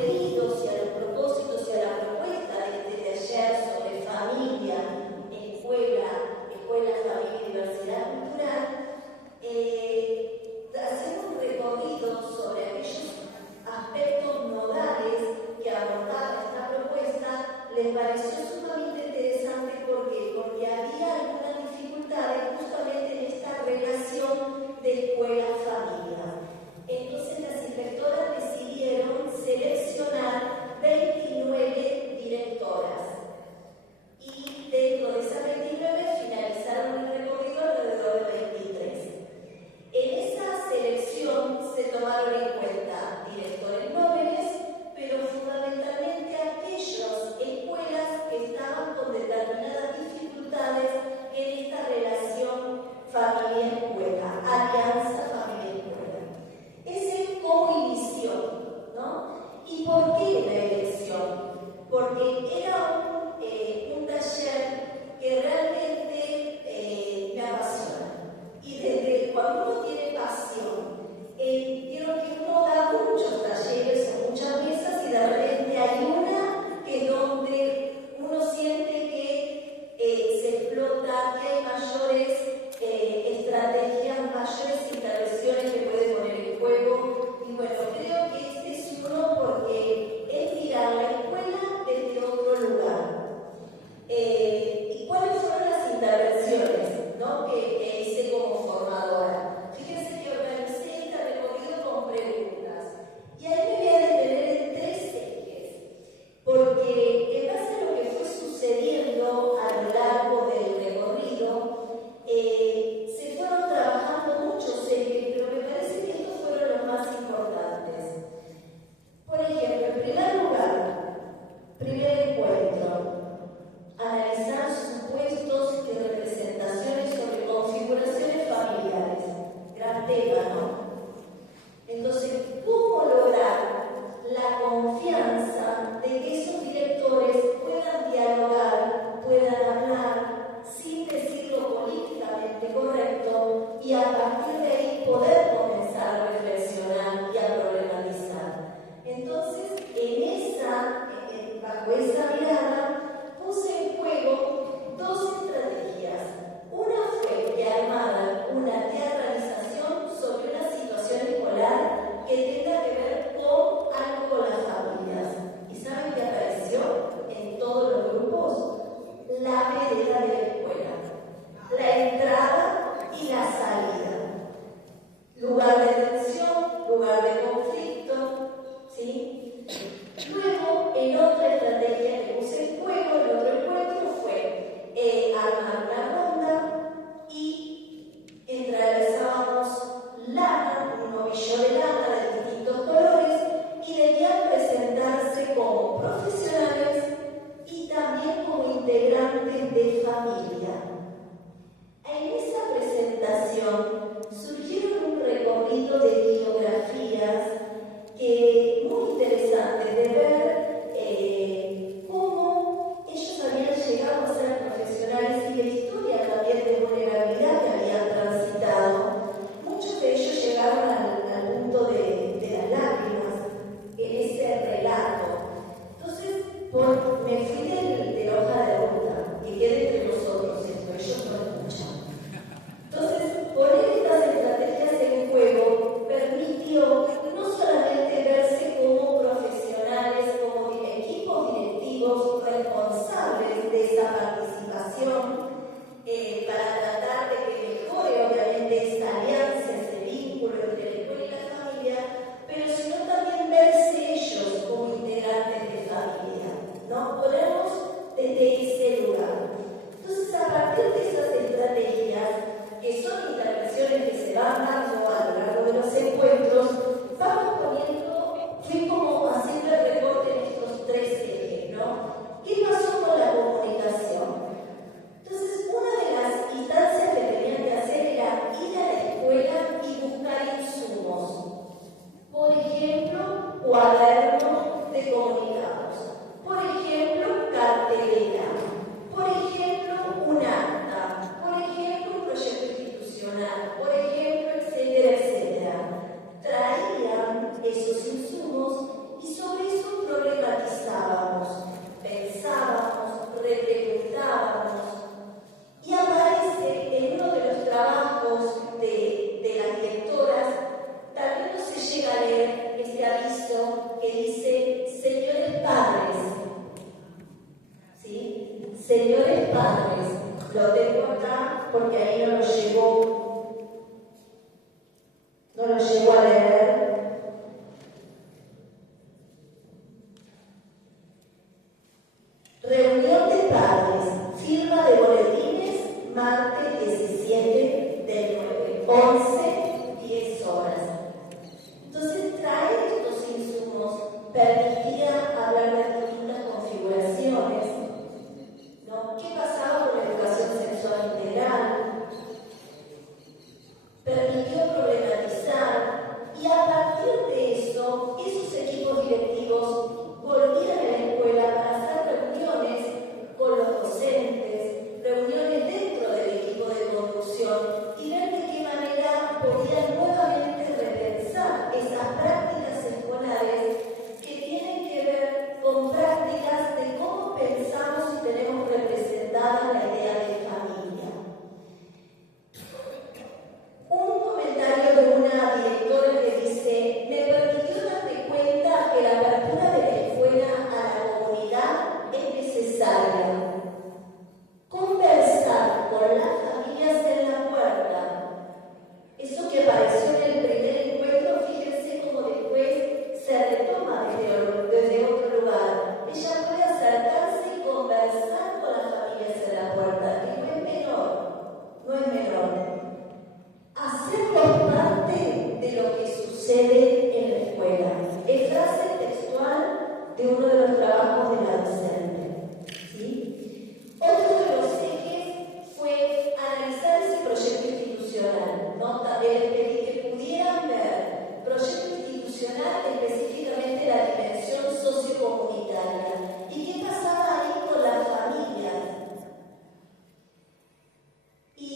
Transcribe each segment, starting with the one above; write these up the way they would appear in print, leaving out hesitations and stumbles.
contenidos y a los propósitos y a la propuesta de este taller sobre familia, escuela, familia y diversidad cultural, hacemos un recorrido sobre aquellos aspectos nodales que abordaba esta propuesta. Les pareció sumamente interesante porque había algunas dificultades justamente en esta relación de escuela-familia. Entonces las inspectoras decidieron seleccionar 29 directoras y dentro de esas 29 finalizaron el recorrido alrededor de 23. En esa selección se tomaron en cuenta directores jóvenes, pero fundamentalmente aquellas escuelas que estaban con determinadas dificultades en esta relación familia-escuela, alianza familia-escuela. Ese como inició, ¿no? ¿Y por qué la elección? Porque era un taller que realmente me apasiona. Y desde cuando uno tiene pasión, creo que uno da muchos talleres o muchas mesas y de repente hay una que es donde uno siente que se explota, que hay mayores estrategias, mayores intervenciones que puede poner en juego. Y bueno, creo que este es uno porque es mirar la escuela desde otro lugar. ¿Y cuáles fueron las intervenciones, ¿no? que hice como formadora? Fíjense que organicé este recorrido con preguntas. Y ahí me voy a detener en 3 ejes, porque en base a lo que fue sucediendo a lo largo del recorrido, se fueron trabajando muchos ejes, pero me parece que estos fueron los más importantes. Por ejemplo, en primer lugar, primer encuentro, analizar supuestos y representaciones sobre configuraciones familiares. Gran tema, ¿no? Entonces, ¿cómo lograr la confianza de que esos directores puedan dialogar, puedan hablar sin decirlo políticamente correcto y a partir de ahí poder comenzar a reflexionar y a problematizar? Entonces, bajo esa mirada, puse en juego 2 estrategias. Una fue que armara una teatralización sobre una situación escolar que tenga que ver con algo con las familias. ¿Y saben qué apareció en todos los grupos? La vereda de la escuela, la entrada y la salida. Lugar de tensión, lugar de conflicto, ¿sí? Luego, en otra estrategia que puse en juego, el otro encuentro fue armar una ronda y entrelazábamos lana, un novillo de lana de distintos colores y debían presentarse como profesionales y también como integrantes de familia. En esa presentación surgieron un recorrido de biografías muy interesantes de ver cómo ellos habían llegado a ser profesionales y la historia también de vulnerabilidad que habían transitado. Muchos de ellos llegaron al punto de las lágrimas en ese relato. Entonces, me fui de la hoja de ruta, que quede entre nosotros esto, ellos no escuchan. Entonces, poner estas estrategias en juego permitió no solamente verse como profesionales, como equipos directivos responsables de esa participación para tratar de que mejore obviamente esta alianza, ese vínculo entre la escuela y la familia, pero sino también verse ellos como integrantes de familia, ¿no? Ponernos desde ese lugar. Entonces, a partir de esas estrategias, que son intervenciones que se van dando a lo largo de los encuentros, fui como haciendo el recorte en estos 3 ejes, ¿no? ¿Qué pasó con la comunicación? Entonces, una de las instancias que tenían que hacer era ir a la escuela y buscar insumos. Por ejemplo, cuadernos de comunicados. Por ejemplo, cartelera. Por ejemplo, un acta. Por ejemplo, un proyecto institucional. Por ejemplo, etcétera, etcétera. Traían esos insumos y sobre eso porque ahí no lo llevo a leer. Reunión de padres, firma de boletines, martes 17 del 9, 11, 10 horas. Entonces, traer estos insumos permitía hablar de distintas configuraciones, ¿no? ¿Qué pasaba con la educación sexual integral? Permitió problematizar, y a partir de eso, esos equipos directivos volvían a la escuela para hacer reuniones con los docentes, reuniones dentro del equipo de conducción, y ver de qué manera podían nuevamente repensar esas prácticas escolares que tienen que ver con prácticas de cómo pensamos y tenemos representada la idea de familia. Un comentario de una directora que dice: me permitió darme cuenta que la apertura de la escuela a la comunidad es necesaria. Conversar con las familias en la puerta. Eso que apareció en el primer encuentro, fíjense cómo después se retoma desde otro lugar. Ella puede acercarse y conversar con las familias en la puerta, que no es menor. Hacerlos parte de lo que sucede en la escuela. Es frase textual de uno de los trabajos de la docente. ¿Sí? Otro de los ejes fue analizar ese proyecto institucional, ¿no? También les pedí que pudieran ver proyecto institucional, específicamente la dimensión sociocomunitaria. ¿Y qué pasaba ahí con las familias? Y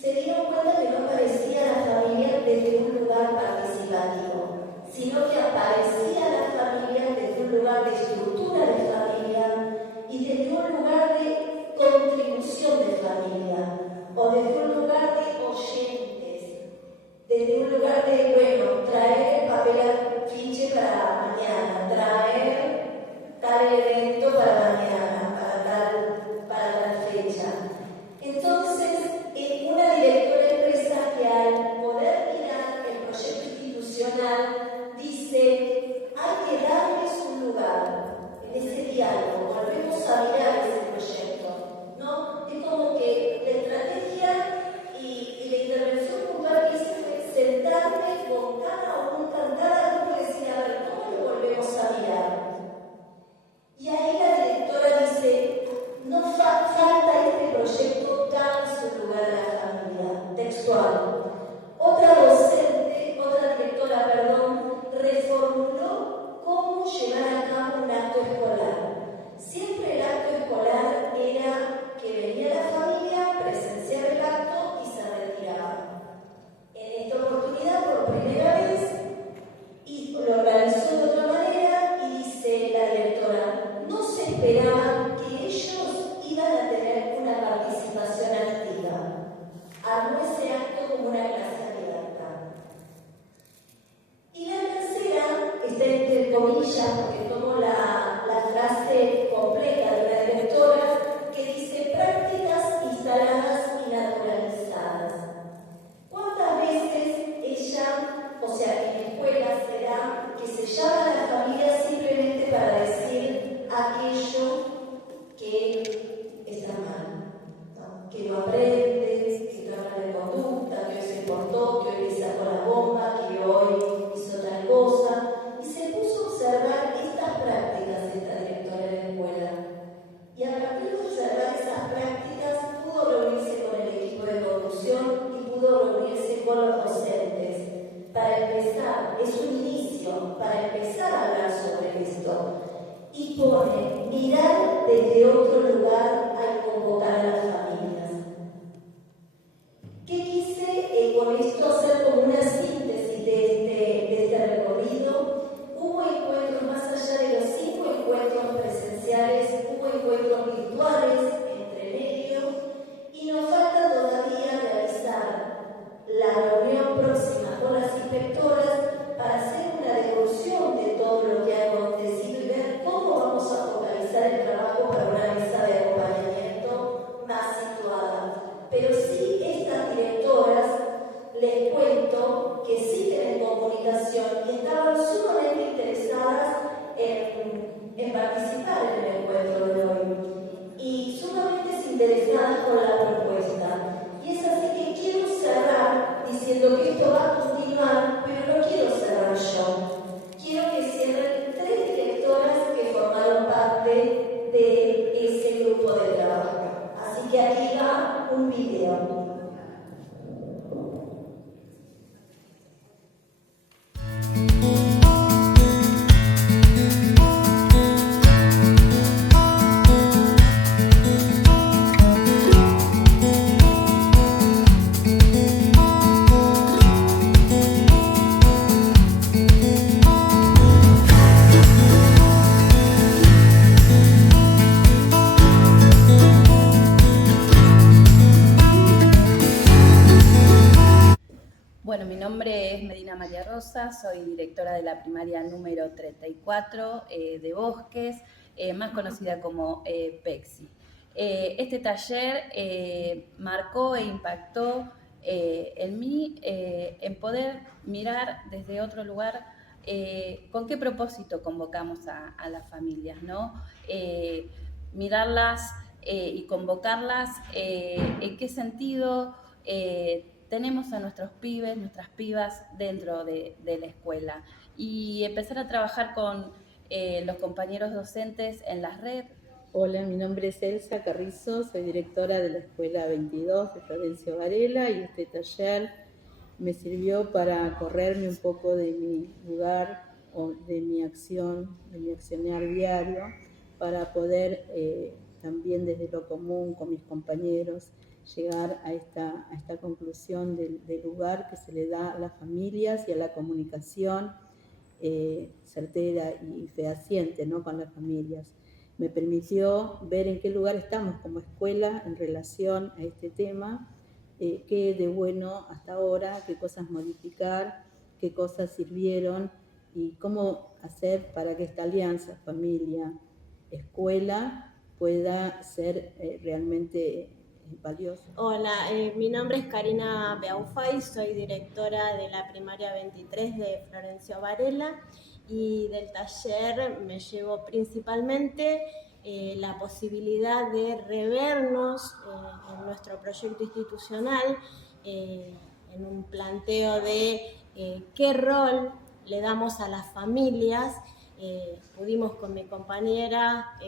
se dieron cuenta que no aparecía la familia desde un lugar participativo, sino que aparecía la familia desde un lugar de estructura de familia y desde un lugar de contribución de familia, o desde un lugar de oyentes, desde un lugar de, bueno, traer el papel afiche para mañana, traer tal evento para mañana, para tal fecha. Entonces, una directora expresa que al poder mirar el proyecto institucional, dice: hay que darles un lugar en ese diálogo, volvemos a mirar ese proyecto, ¿no? Es como que la estrategia y la intervención puntual que hice fue sentarme con cada grupo y decir: a ver, ¿cómo lo volvemos a mirar? Y ahí la directora dice: no falta este proyecto, da su lugar a la familia. Textual. Otra directora, reformuló cómo llevar a cabo un acto escolar. Siempre el acto escolar era que venía la familia, presenciaba el acto y se retiraba. En esta oportunidad, por primera vez, y lo organizó de otra manera, y dice la directora: no se esperaba que ellos iban a tener una participación activa. Armó ese acto como una clase abierta. Y la tercera está entre comillas, porque tomo la frase completa de la directora, que dice: prácticas instaladas y naturalizadas. ¿Cuántas veces en la escuela se da que se llama a la familia simplemente para decir aquello que está mal, ¿no? Que no aprende, que no habla de conducta, que hoy se portó, que hoy le sacó la bomba, que hoy hizo tal cosa? Y se puso a observar estas prácticas esta directora de la escuela. Y a partir de observar esas prácticas, pudo reunirse con el equipo de conducción y pudo reunirse con los docentes. Para empezar, es un inicio, para empezar a hablar sobre esto. Y pone: mirar desde otro lugar al convocar a las familias. ¿Qué quise con esto hacer como una síntesis de este recorrido? Hubo encuentros más allá de los 5 encuentros presenciales, hubo encuentros virtuales entre medio, y nos falta todavía realizar la reunión próxima con las inspectoras para hacer una devolución de todo lo que ha acontecido y ver cómo vamos a focalizar el trabajo para una mesa de Rosa, soy directora de la primaria número 34 de Bosques, más conocida como PEXI. Este taller marcó e impactó en mí en poder mirar desde otro lugar con qué propósito convocamos a las familias, ¿no? Mirarlas y convocarlas, en qué sentido tenemos a nuestros pibes, nuestras pibas dentro de la escuela y empezar a trabajar con los compañeros docentes en las redes. Hola, mi nombre es Elsa Carrizo, soy directora de la Escuela 22 de Florencio Varela y este taller me sirvió para correrme un poco de mi lugar o de mi acción, de mi accionar diario, para poder también desde lo común con mis compañeros llegar a esta conclusión del lugar que se le da a las familias y a la comunicación certera y fehaciente, ¿no?, con las familias. Me permitió ver en qué lugar estamos como escuela en relación a este tema, qué de bueno hasta ahora, qué cosas modificar, qué cosas sirvieron y cómo hacer para que esta alianza familia-escuela pueda ser realmente valiosa. Hola, mi nombre es Karina Beaufay, soy directora de la primaria 23 de Florencio Varela y del taller me llevo principalmente la posibilidad de revernos en nuestro proyecto institucional, en un planteo de qué rol le damos a las familias. Pudimos con mi compañera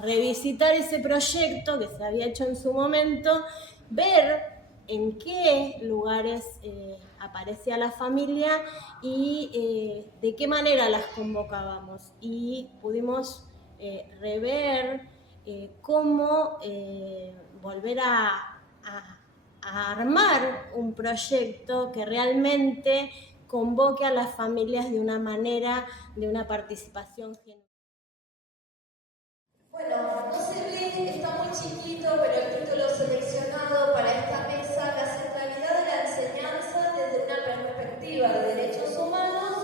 revisitar ese proyecto que se había hecho en su momento, ver en qué lugares aparecía la familia y de qué manera las convocábamos. Y pudimos rever cómo volver a armar un proyecto que realmente convoque a las familias de una manera, de una participación genuina. Bueno, no se ve, está muy chiquito, pero el título seleccionado para esta mesa, la centralidad de la enseñanza desde una perspectiva de derechos humanos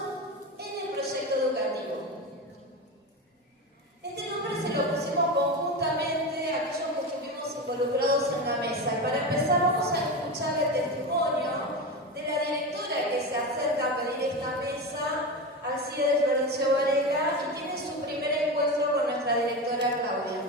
en el proyecto educativo. Este nombre se lo pusimos conjuntamente a aquellos que estuvimos involucrados en la mesa. Y para empezar vamos a escuchar el testimonio de la directora que se acerca a pedir esta mesa al CIE de Florencio Varela y tiene su primer encuentro con nuestra directora Claudia.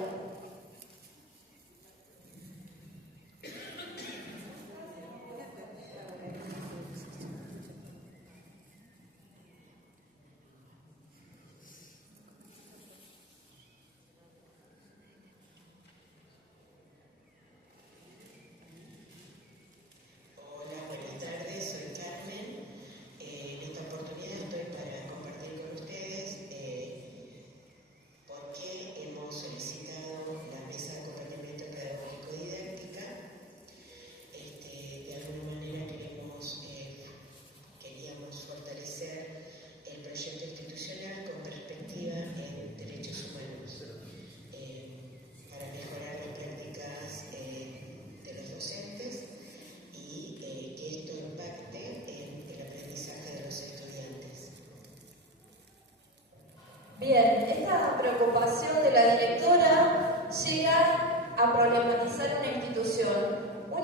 Bien, esta preocupación de la directora llega a problematizar una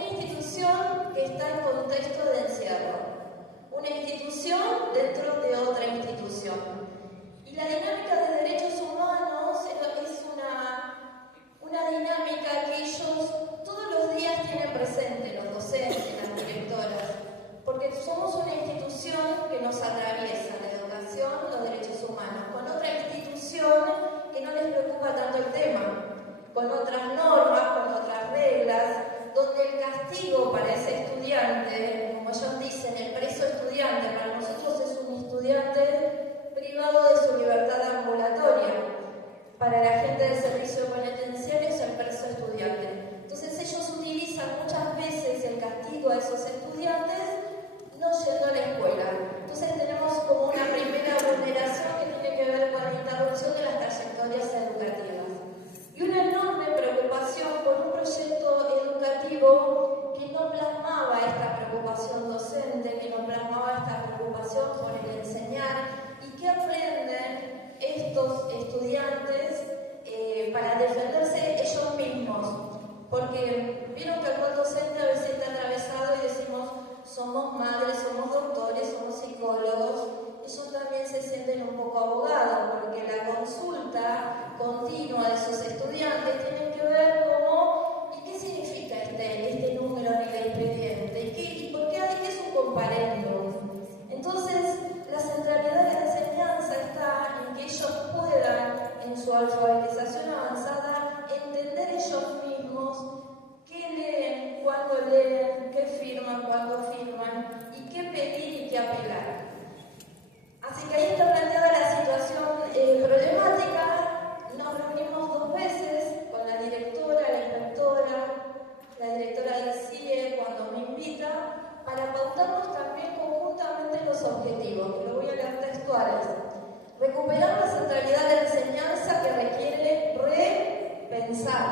institución que está en contexto de encierro, una institución dentro de otra institución. Y la dinámica de derechos humanos es una dinámica que ellos todos los días tienen presente, los docentes, las directoras, porque somos una institución que nos atraviesa, la educación, los derechos humanos, con otra institución que no les preocupa tanto el tema, con otras normas, con otras reglas, donde el castigo para ese estudiante, como ellos dicen, el preso estudiante, para nosotros es un estudiante privado de su libertad ambulatoria. Para la gente del servicio penitenciario es el preso estudiante. Entonces ellos utilizan muchas veces el castigo a esos estudiantes no yendo a la escuela. Entonces tenemos como una primera vulneración que tiene que ver con la interrupción de las trayectorias educativas. Y una enorme preocupación por un proyecto educativo que no plasmaba esta preocupación docente, que no plasmaba esta preocupación porque vieron que el rol docente a veces está atravesado y decimos, somos madres, somos doctores, somos psicólogos. Ellos también se sienten un poco abogados, porque la consulta continua de sus estudiantes tiene que ver cómo, ¿y qué significa este número en el expediente? ¿Y por qué es un comparendo? Entonces, la centralidad de la enseñanza está en que ellos puedan, en su alfabetización avanzada, entender ellos mismos qué leen, cuándo leen, qué firman, cuándo firman, y qué pedir y qué apelar. Así que ahí está planteada la situación problemática. Nos reunimos 2 veces con la directora, la inspectora, la directora del CIE cuando me invita, para pautarnos también conjuntamente los objetivos, que lo voy a leer textuales. Recuperar la centralidad de la enseñanza que requiere repensar,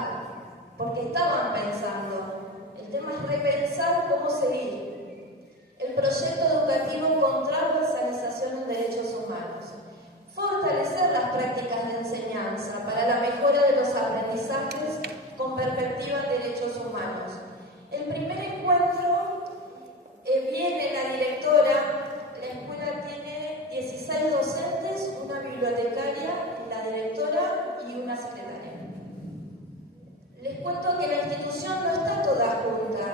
porque estaban pensando. El tema es repensar cómo seguir. El proyecto educativo con transversalización en derechos humanos. Fortalecer las prácticas de enseñanza para la mejora de los aprendizajes con perspectiva en derechos humanos. El primer encuentro viene la directora, la escuela tiene 16 docentes, una bibliotecaria, la directora y una secretaria. Les cuento que la institución no está toda junta.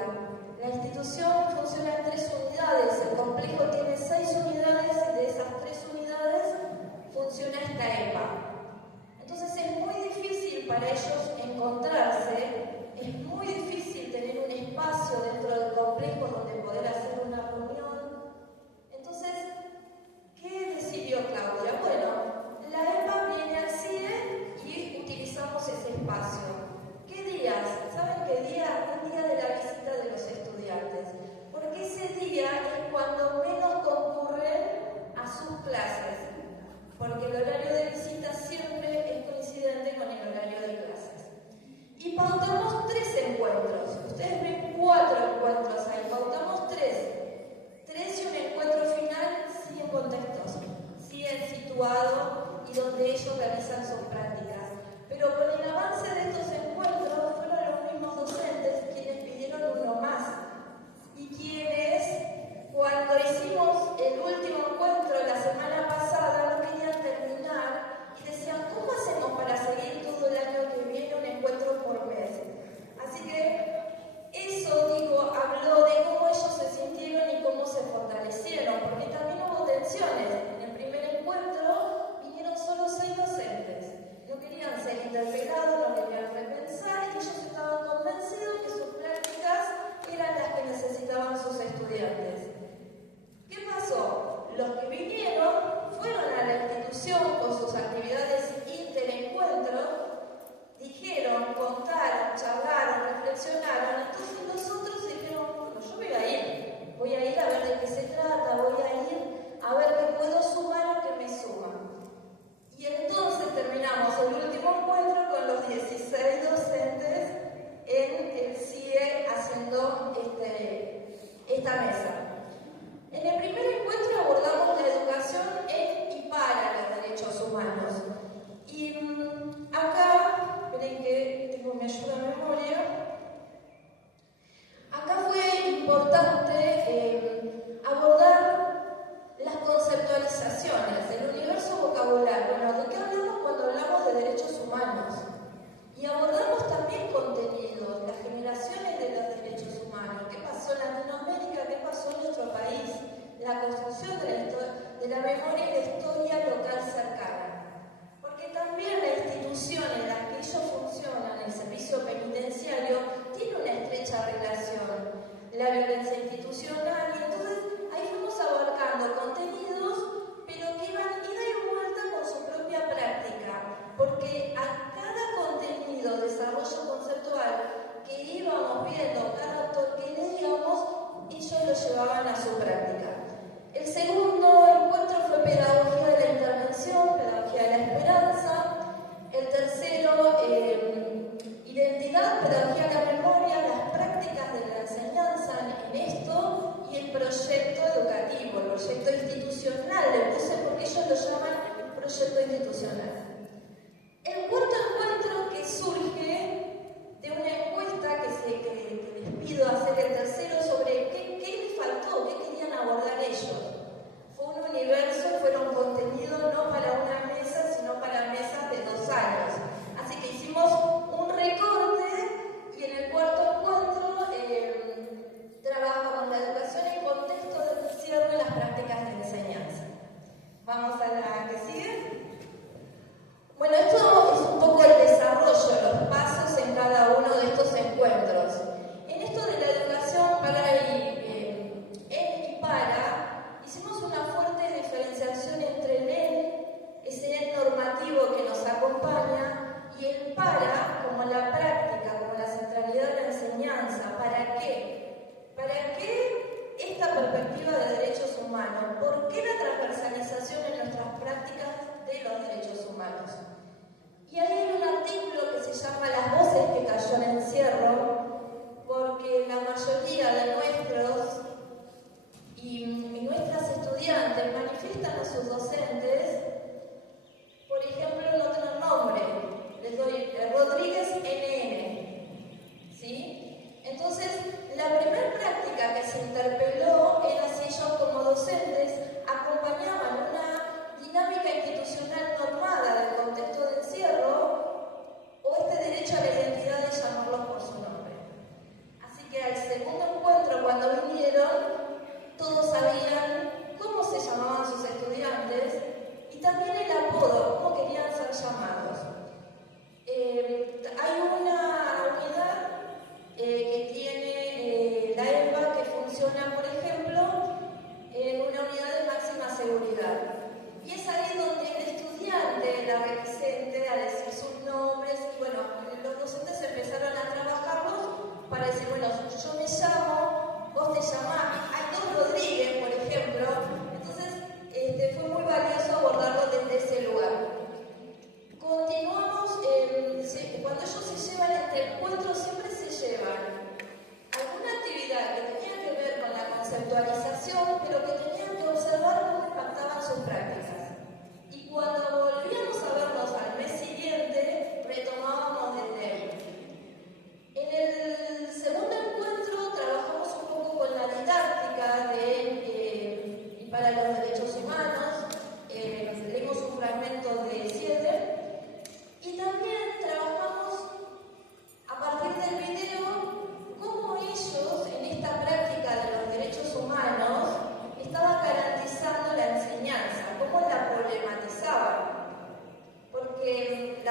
La institución funciona en 3 unidades, el complejo tiene 6 unidades y de esas 3 unidades funciona esta EPA. Entonces es muy difícil para ellos encontrarse, es muy difícil tener un espacio dentro del complejo donde poder hacer una reunión. Entonces, ¿qué decidió Claudia? Bueno, la EPA viene al CIE y utilizamos ese espacio. ¿Qué días? ¿Saben qué día? El día de la visita de los estudiantes. Porque ese día es cuando menos concurren a sus clases. Porque el horario de visita siempre es coincidente con el horario de clases. Y pautamos 3 encuentros. Ustedes ven 4 encuentros ahí. Pautamos 3. 3 y un encuentro final sin contextos, sin situado y donde ellos realizan sus prácticas. Pero con el avance de estos encuentros fueron los mismos docentes quienes pidieron uno más y quienes, cuando hicimos el último encuentro la semana pasada, no querían terminar y decían, ¿cómo hacemos para seguir todo el año que viene un encuentro por mes? Así que eso, habló de cómo ellos se sintieron y cómo se fortalecieron, porque también hubo tensiones. En el primer encuentro vinieron solo 6 docentes. No querían ser interpelados, no querían repensar y ellos estaban convencidos que sus prácticas eran las que necesitaban sus estudiantes. ¿Qué pasó? Los que vinieron fueron a la institución con sus actividades interencuentro, dijeron, contaron, charlaron, reflexionaron. Entonces nosotros dijeron, bueno, yo voy a ir a ver de qué se trata, voy a ir a ver qué puedo sumar o qué me suman. Y entonces terminamos el último encuentro con los 16 docentes en el CIE haciendo esta mesa. En el primer encuentro abordamos la educación en y para los derechos humanos. Y acá, esperen que me ayuda la memoria, acá fue importante abordar las conceptualizaciones, el universo vocabulario. Bueno, ¿de qué hablamos cuando hablamos de derechos humanos? Y abordamos también contenidos, las generaciones de los derechos humanos, qué pasó en Latinoamérica, qué pasó en nuestro país, la construcción de la memoria y la historia local cercana. Porque también la institución en la que ellos funcionan, el servicio penitenciario, tiene una estrecha relación. La violencia institucional, y entonces ahí fuimos abarcando contenidos, pero que iban ida y vuelta con su propia práctica, porque a cada contenido, desarrollo conceptual que íbamos viendo, cada autor que leíamos, ellos lo llevaban a su práctica. El segundo encuentro fue pedagogía de la intervención, pedagogía de la esperanza. El tercero, identidad, pedagogía de la memoria, las prácticas de la enseñanza en esto y el proyecto educativo, el proyecto institucional, le puse porque ellos lo llaman el proyecto institucional. El cuarto encuentro que surge de una encuesta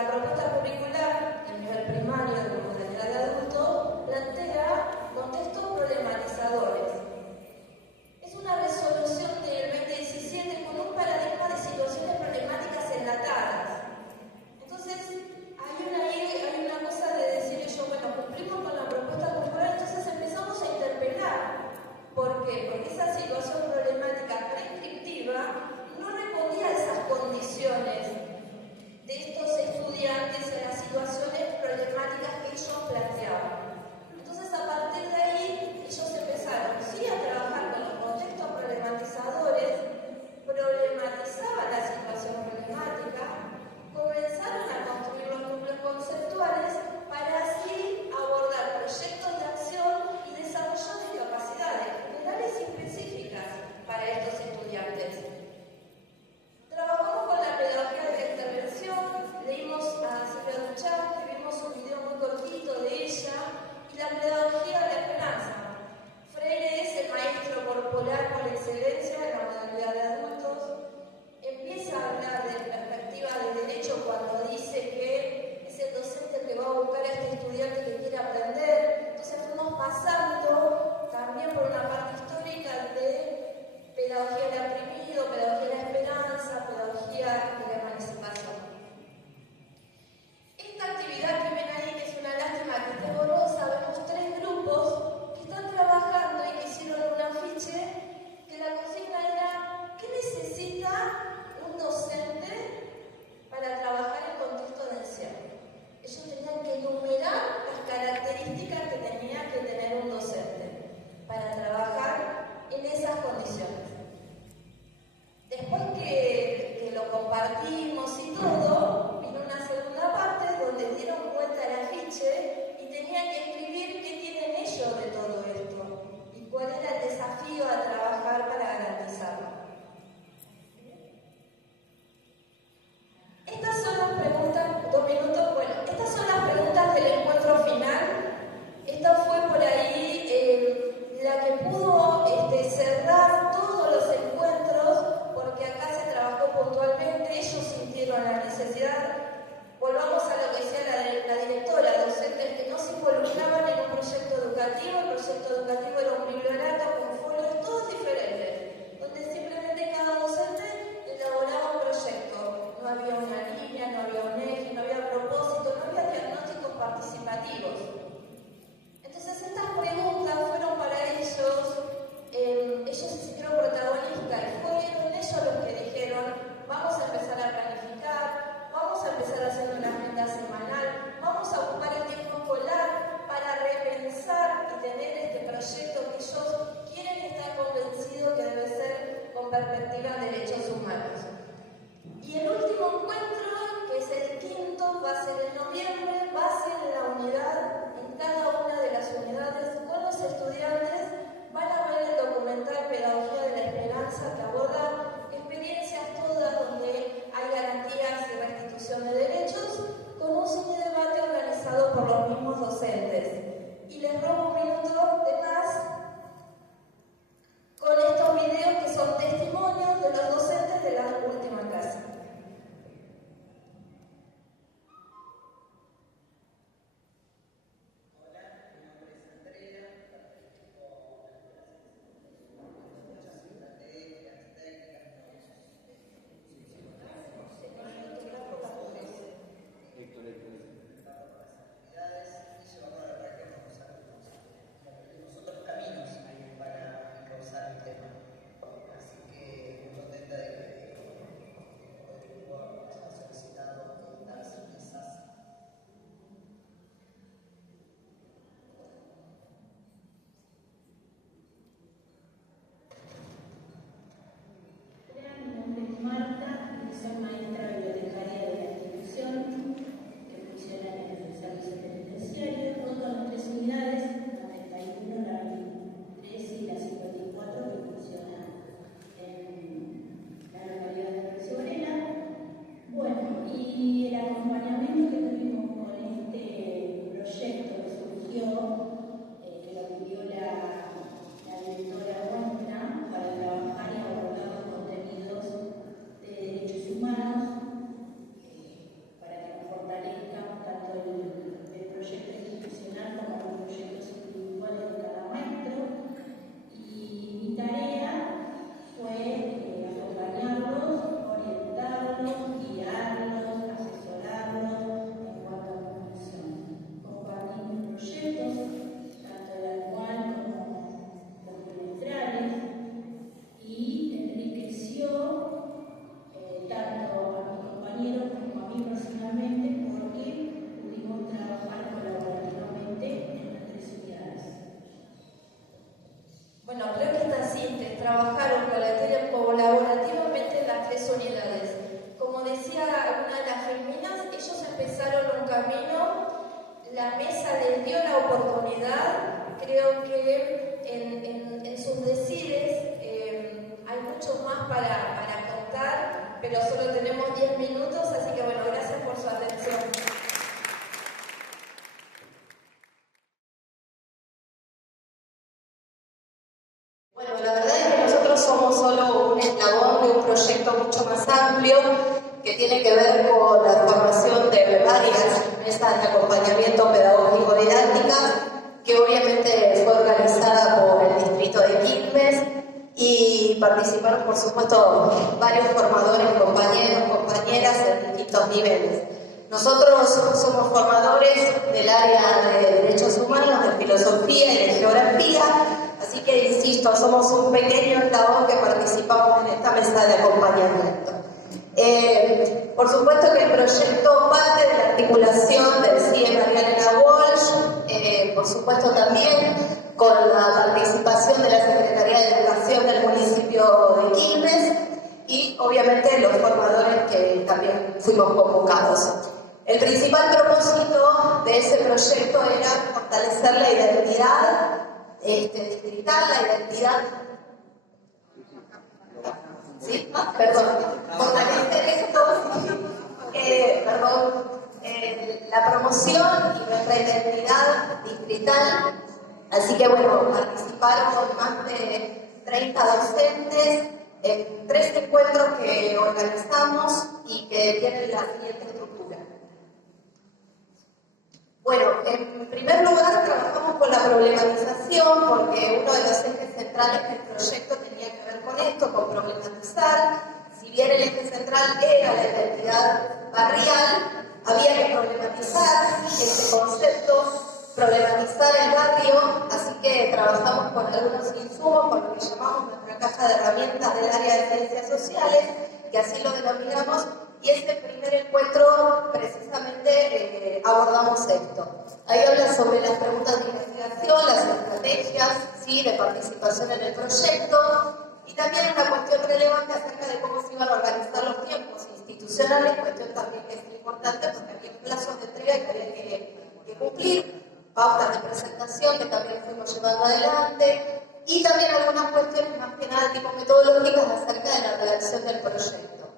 la propuesta curricular a nivel primario de la modalidad de adulto plantea contextos problematizadores. Es una resolución del 2017 con un paradigma de situaciones problemáticas enlatadas. Entonces, hay una cosa de decir yo, bueno, cumplimos con la propuesta curricular, entonces empezamos a interpelar. ¿Por qué? Porque esa situación problemática prescriptiva no respondía a esas condiciones de estos estudiantes en las situaciones problemáticas que ellos planteaban. Entonces, a partir de ahí, ellos empezaron, sí, a trabajar con los contextos problematizadores, problematizaban la situación problemática, comenzaron a construir los núcleos conceptuales para así abordar proyectos de acción y desarrollo de capacidades generales y específicas para estos estudiantes. Trabajamos con la pedagogía de la intervención, leímos a Silvia Duchamp, que vimos un video muy cortito de ella, y la pedagogía de la esperanza. Freire es el maestro corporal por excelencia en la modalidad de adultos. Empieza a hablar de perspectiva de derecho cuando dice que es el docente que va a buscar a este estudiante que quiere aprender. Entonces fuimos pasando también por una parte histórica de pedagogía del oprimido, pedagogía de la esperanza, pedagogía de la emancipación. Esta actividad que ven ahí, que es una lástima que esté borrosa, vemos 3 grupos que están trabajando y que hicieron un afiche que la consigna era ¿qué necesita un docente para trabajar en contexto de encierro? Ellos tenían que enumerar las características que tenía que tener un docente para trabajar en esas condiciones. Después que lo compartimos y todo, vino una segunda parte donde dieron vuelta al afiche y tenían que escribir qué tienen ellos de todo esto y cuál era el desafío a trabajar para garantizarlo. Estas son las preguntas, 2 minutos, bueno, estas son las preguntas del encuentro final. Esta fue por ahí la que pudo cerrar todos los encuentros, porque acá se trabajó puntualmente, ellos sintieron la necesidad. Volvamos a lo que decía la directora, docentes que no se involucraban en un proyecto educativo. El proyecto educativo era un bibliorato con folios todos diferentes, donde simplemente cada docente elaboraba un proyecto. No había una línea, no había un eje, no había propósito, no había diagnósticos participativos. Entonces estas preguntas fueron para ellos, ellos se sintieron protagonistas y fueron ellos los que dijeron vamos a empezar a planificar, vamos a empezar a hacer una agenda semanal, vamos a ocupar el tiempo escolar para repensar y tener este proyecto que ellos empezaron un camino, la mesa les dio la oportunidad, creo que en sus deciles hay mucho más para contar, pero solo tenemos 10 minutos, así que bueno, gracias por su atención. Bueno, la verdad es que nosotros somos solo un eslabón de un proyecto mucho más amplio que tiene que ver con la formación de varias mesas de acompañamiento pedagógico didácticas, que obviamente fue organizada por el distrito de Quilmes y participaron, por supuesto, varios formadores, compañeros, compañeras en distintos niveles. Nosotros somos formadores del área de derechos humanos, de filosofía y de geografía, así que, insisto, somos un pequeño eslabón que participamos en esta mesa de acompañamiento. Por supuesto que el proyecto parte de la articulación del CIE María Elena Walsh, por supuesto también con la participación de la Secretaría de Educación del municipio de Quilmes y obviamente los formadores que también fuimos convocados. El principal propósito de ese proyecto era fortalecer la identidad distrital, la identidad... ¿Sí? Perdón. Fortalecer esto, la promoción y nuestra identidad distrital. Así que bueno, participaron más de 30 docentes en 3 encuentros que organizamos y que tienen la siguiente estructura. Bueno, en primer lugar trabajamos con la problematización porque uno de los ejes centrales del proyecto tenía que ver con esto, con problematizar. Si bien el eje central era la identidad barrial, había que problematizar este concepto, problematizar el barrio, así que trabajamos con algunos insumos, con lo que llamamos nuestra caja de herramientas del área de ciencias sociales, que así lo denominamos, y este primer encuentro precisamente abordamos esto. Ahí habla sobre las preguntas de investigación, las estrategias, ¿sí?, de participación en el proyecto, y también una cuestión relevante acerca de cómo se iban a organizar los tiempos institucionales, cuestión también que es importante porque había plazos de entrega que había que cumplir, pautas de presentación que también fuimos llevando adelante, y también algunas cuestiones más que nada tipo metodológicas acerca de la redacción del proyecto.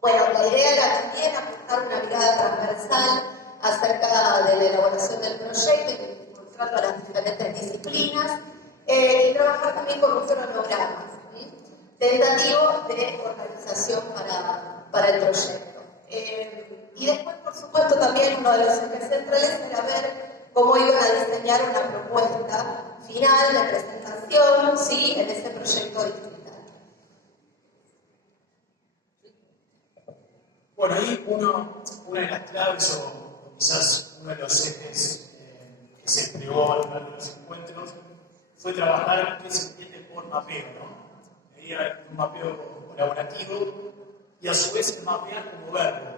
Bueno, la idea era también aportar una mirada transversal acerca de la elaboración del proyecto, involucrando a las diferentes disciplinas, y trabajar también con un cronograma tentativo de organización para el proyecto. Y después, por supuesto, también uno de los ejes centrales era ver cómo iban a diseñar una propuesta final de presentación, ¿sí?, en ese proyecto distrital. Bueno, ahí una de las claves o quizás uno de los ejes que se empleó a lo largo de los encuentros fue trabajar qué se entiende por mapeo, ¿no? Era un mapeo colaborativo y a su vez el mapear como verbo.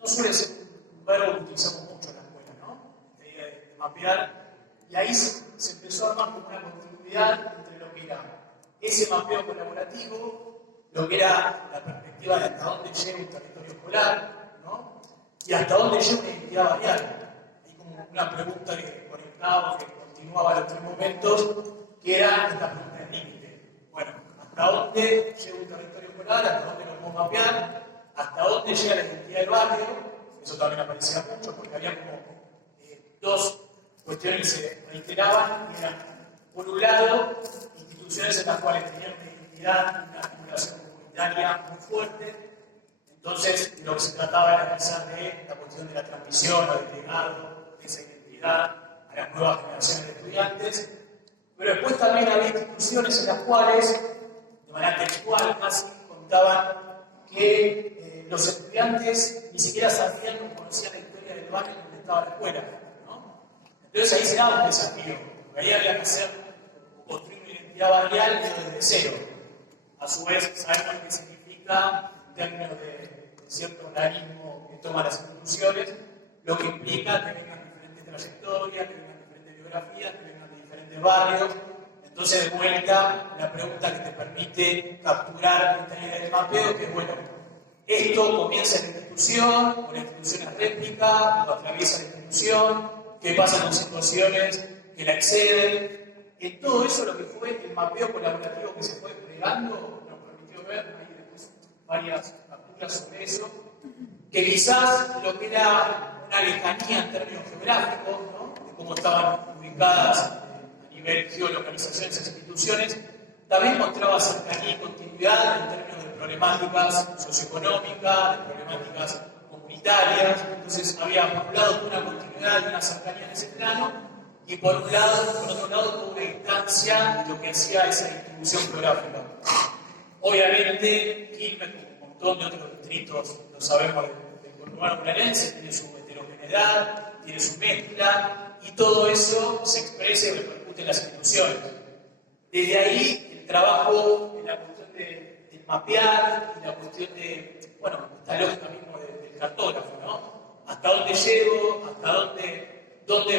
No suele ser un verbo que utilizamos mucho en la escuela, ¿no? La idea de mapear, y ahí se empezó a armar como una continuidad entre lo que era ese mapeo colaborativo, lo que era la perspectiva de hasta dónde llega un territorio escolar, ¿no?, y hasta dónde llega una identidad variable. Hay como una pregunta que conectaba, que continuaba en los 3 momentos, que era esta pregunta de límite. Bueno, ¿hasta dónde llega un territorio escolar? ¿Hasta dónde lo podemos mapear? ¿Hasta dónde llega la identidad del barrio? Eso también aparecía mucho, porque había como 2 cuestiones que se reiteraban, que eran, por un lado, instituciones en las cuales tenían una identidad, una articulación comunitaria muy fuerte. Entonces, lo que se trataba era quizás de la cuestión de la transmisión o del legado de esa identidad a las nuevas generaciones de estudiantes. Pero después también había instituciones en las cuales, de manera textual casi, contaban que los estudiantes ni siquiera sabían o conocían la historia del barrio donde estaba la escuela, ¿no? Entonces ahí se daba un desafío, porque ahí había que hacer o construir una identidad barrial desde cero. A su vez, sabemos qué significa en términos de cierto organismo que toma las instituciones, lo que implica que vengan diferentes trayectorias, que vengan diferentes biografías, que vengan de diferentes barrios. Entonces, de vuelta, la pregunta que te permite capturar esta idea del mapeo, que es, bueno, esto comienza en la institución, o la institución es réplica, o atraviesa la institución, qué pasa con situaciones que la exceden. En todo eso lo que fue el mapeo colaborativo que se fue desplegando nos permitió ver, ahí después varias capturas sobre eso, que quizás lo que era una lejanía en términos geográficos, ¿no? De cómo estaban ubicadas a nivel geolocalización esas instituciones, también mostraba cercanía y continuidad en términos de problemáticas socioeconómicas, de problemáticas comunitarias. Entonces había por un lado una continuidad y una cercanía en ese plano, y por otro lado toda una distancia de lo que hacía esa distribución geográfica. Obviamente, Quilmes, como un montón de otros distritos, lo sabemos del conurbano bonaerense, tiene su heterogeneidad, tiene su mezcla, y todo eso se expresa y repercute en las instituciones. Desde ahí, el trabajo en la cuestión de mapear y la cuestión de, bueno, esta lógica mismo del cartógrafo, ¿no? Hasta dónde llego, hasta dónde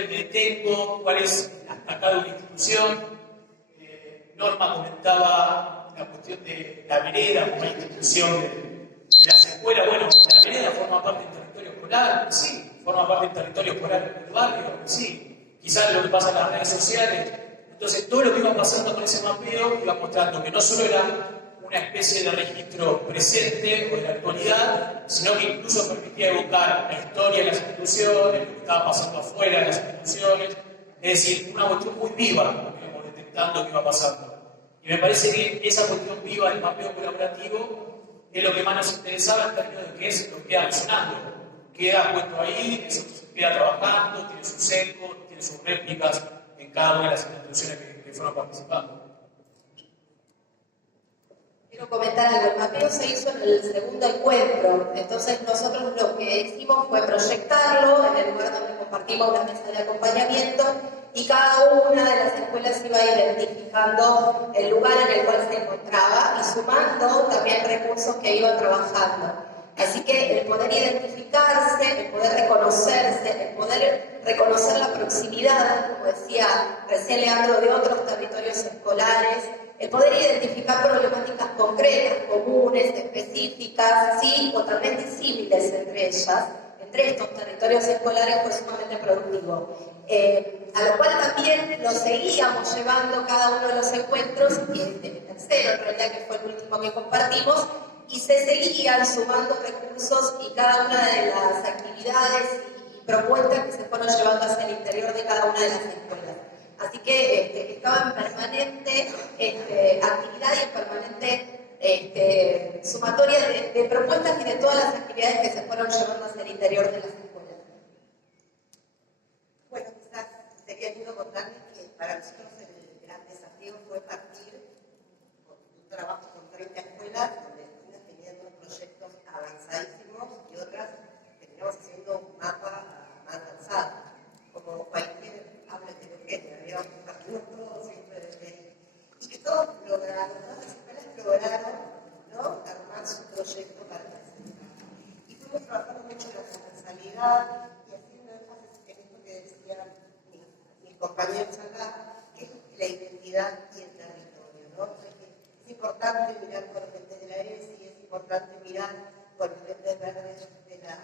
me detengo, cuál es la acá de una institución. Norma comentaba la cuestión de la vereda como institución de las escuelas. Bueno, la vereda forma parte del territorio escolar, sí, forma parte del territorio escolar del barrio, sí. Quizás lo que pasa en las redes sociales. Entonces, todo lo que iba pasando con ese mapeo iba mostrando que no solo era una especie de registro presente o de la actualidad, sino que incluso permitía evocar la historia de las instituciones, lo que estaba pasando afuera de las instituciones, es decir, una cuestión muy viva, lo que íbamos detectando que iba pasando. Y me parece que esa cuestión viva del mapeo colaborativo es lo que más nos interesaba en términos de qué es lo que queda sonando, queda puesto ahí, eso queda trabajando, tiene sus ecos, tiene sus réplicas en cada una de las instituciones que fueron participando. Quiero comentar algo. El mapeo se hizo en el segundo encuentro, entonces nosotros lo que hicimos fue proyectarlo en el lugar donde compartimos la mesa de acompañamiento, y cada una de las escuelas iba identificando el lugar en el cual se encontraba y sumando también recursos que iban trabajando. Así que el poder identificarse, el poder reconocerse, el poder reconocer la proximidad, como decía recién Leandro, de otros territorios escolares, el poder identificar problemáticas concretas, comunes, específicas, sí, o también disímiles entre ellas, entre estos territorios escolares, fue sumamente productivo. A lo cual también lo seguíamos llevando cada uno de los encuentros, y el tercero en realidad, que fue el último que compartimos, y se seguían sumando recursos y cada una de las actividades y propuestas que se fueron llevando hacia el interior de cada una de las escuelas. Así que estaba en permanente actividad y en permanente sumatoria de propuestas y de todas las actividades que se fueron llevando hacia el interior de las escuelas. Bueno, quizás sería lindo contarles que para nosotros el gran desafío fue partir con un trabajo con 30 escuelas, donde algunas tenían unos proyectos avanzadísimos y otras terminamos haciendo un mapa más avanzado, como cualquier habla de Eugenia, habíamos partido todos siempre desde ahí. Y que todos lograron, todas las escuelas lograron, ¿no?, armar su proyecto para presentar. Y fuimos trabajando mucho en la transversalidad y haciendo énfasis en esto que decían mis compañeros acá, que es la identidad y el territorio, ¿no? Entonces, es importante mirar por los lentes de la ESI, es importante mirar por los lentes verdes de la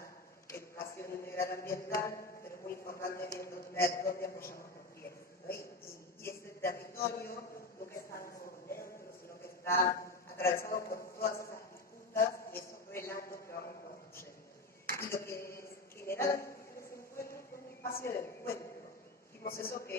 educación integral ambiental, pero es muy importante ver dónde apoyamos los pies, ¿no? Y ese territorio nunca está neutro, sino que está atravesado por todas esas disputas y esos relatos que vamos construyendo. Y lo que generaba ese encuentro fue un espacio de encuentro. Dijimos eso que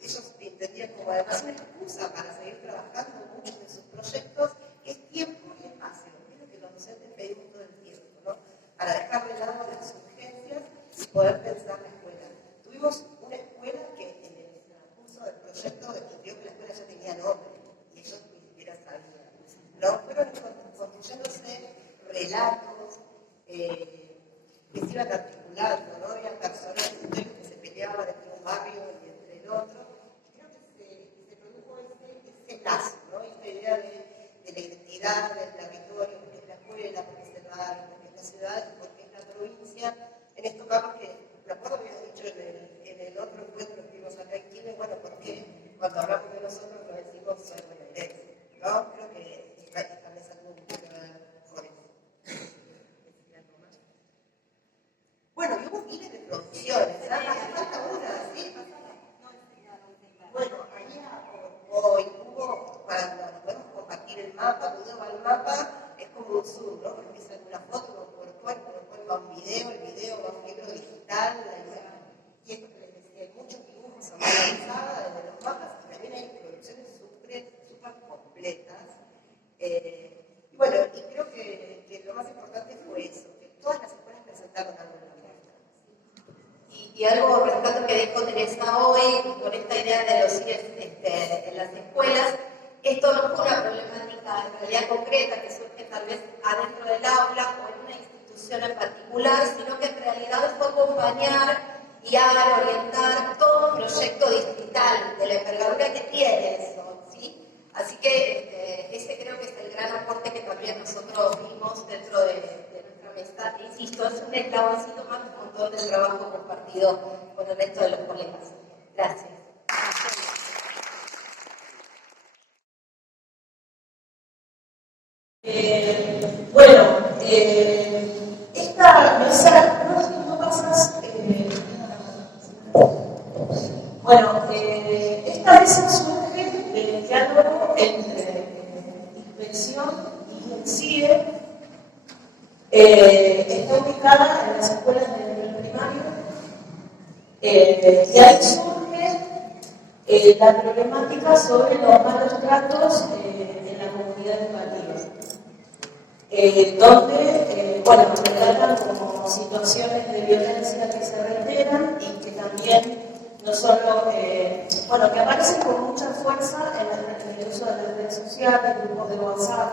ellos entendían como además una excusa para seguir trabajando en muchos de sus proyectos, que es tiempo y espacio, que es lo que los docentes pedimos todo el tiempo, ¿no? Para dejar de lado las urgencias y poder pensar la escuela. Tuvimos una escuela que en el transcurso del proyecto entendió que la escuela ya tenía nombre y ellos ni siquiera sabían, ¿no? Fueron construyéndose relatos que se iban articulando, ¿no? Había personajes que se peleaban entre un barrio y entre el otro, y creo que se produjo ese lazo, ¿no? Esta idea de la identidad del territorio, porque es la escuela, porque es el barrio, porque es la ciudad, porque es la provincia. En estos casos que, me acuerdo que habías dicho en el otro encuentro que vimos acá en Chile, bueno, porque cuando hablamos de nosotros nos decimos soy bonaerense, ¿no? Creo que esta mesa tuvo mucho que ver con eso. excepciones. Hace falta una, ¿sí? Bueno, allá hoy hubo, cuando podemos compartir el mapa, cuando uno va al mapa, es como un Zoom, ¿no? Empieza con una foto, con PowerPoint, PowerPoint va un video, el video va a un libro digital, y esto que les decía, hay muchos dibujos a mano alzada desde los mapas, y también hay producciones súper completas. Y bueno, y creo que lo más importante fue eso, que todas las escuelas presentaron algo en la muestra. Y algo rescato que dijo Teresa hoy, con esta idea de los CIES en las escuelas, esto no fue una problemática en realidad concreta que surge tal vez adentro del aula o en una institución en particular, sino que en realidad fue acompañar, guiar, orientar todo un proyecto distrital de la envergadura que tiene eso, ¿sí? Así que ese creo que es el gran aporte que también nosotros vimos dentro de nuestra mesa. Insisto, es un eslaboncito más un montón del trabajo compartido con el resto de los colegas. Gracias. Bueno, esta mesa, no pasas. Bueno, esta mesa surge del diálogo entre inspección y el CIE. Está ubicada en las escuelas de nivel primario. Y ahí surge la problemática sobre los malos tratos en la comunidad educativa. Donde, bueno, relatan como situaciones de violencia que se reiteran y que también no solo, bueno, que aparecen con mucha fuerza en el uso de las redes sociales, grupos de WhatsApp,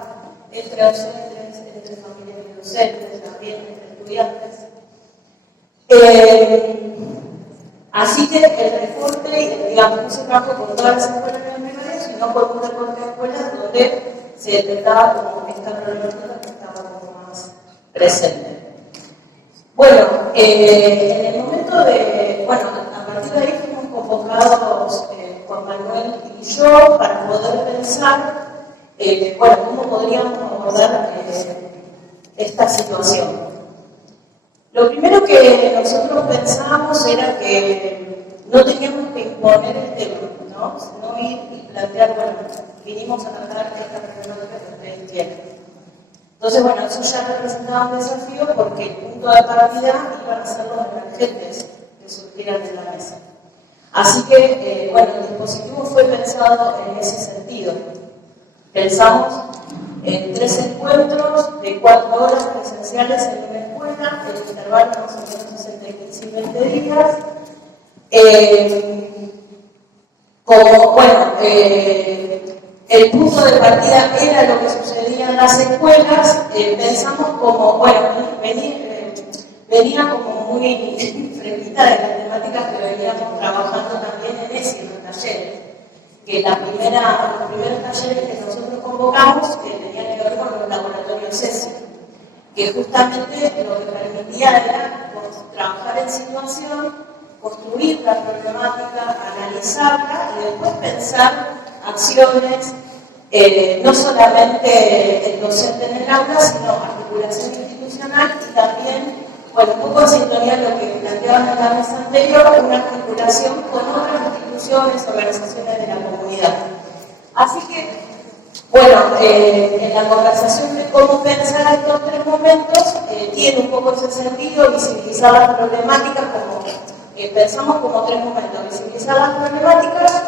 entre docentes, entre familias y docentes, también entre estudiantes. Así que el recorte, digamos, no se trabajó con todas las escuelas de primaria, sino con un recorte de escuelas donde se detectaba como esta problemática que estaba como más presente. Bueno, en el momento de, bueno, a partir de ahí fuimos convocados Juan Manuel y yo para poder pensar, bueno, cómo podríamos abordar esta situación. Lo primero que nosotros pensábamos era que no teníamos que imponer el tema, ¿no? Sino ir y plantear, bueno, vinimos a tratar esta problemática que ustedes tienen. Entonces, bueno, eso ya representaba un desafío porque el punto de partida iban a ser los emergentes que surgieran en la mesa. Así que, bueno, el dispositivo fue pensado en ese sentido. Pensamos en 3 encuentros de 4 horas presenciales en una escuela, el intervalo más o menos es entre 15 y 20 días. Como, bueno, el punto de partida era lo que sucedía en las escuelas, pensamos como, bueno, venía como muy fresquita de las temáticas que veníamos trabajando también en ese taller. Que los primeros talleres que nosotros convocamos tenían que ver con los laboratorios CESI, que justamente lo que permitía era trabajar en situación, construir la problemática, analizarla y después pensar acciones, no solamente el docente en el aula, sino articulación institucional y también, bueno, un poco en sintonía con lo que planteaban en la mesa anterior, una articulación con otras instituciones, organizaciones de la comunidad. Así que, bueno, en la conversación de cómo pensar estos 3 momentos, tiene un poco ese sentido, visibilizar las problemáticas como pensamos como 3 momentos, visibilizar las problemáticas,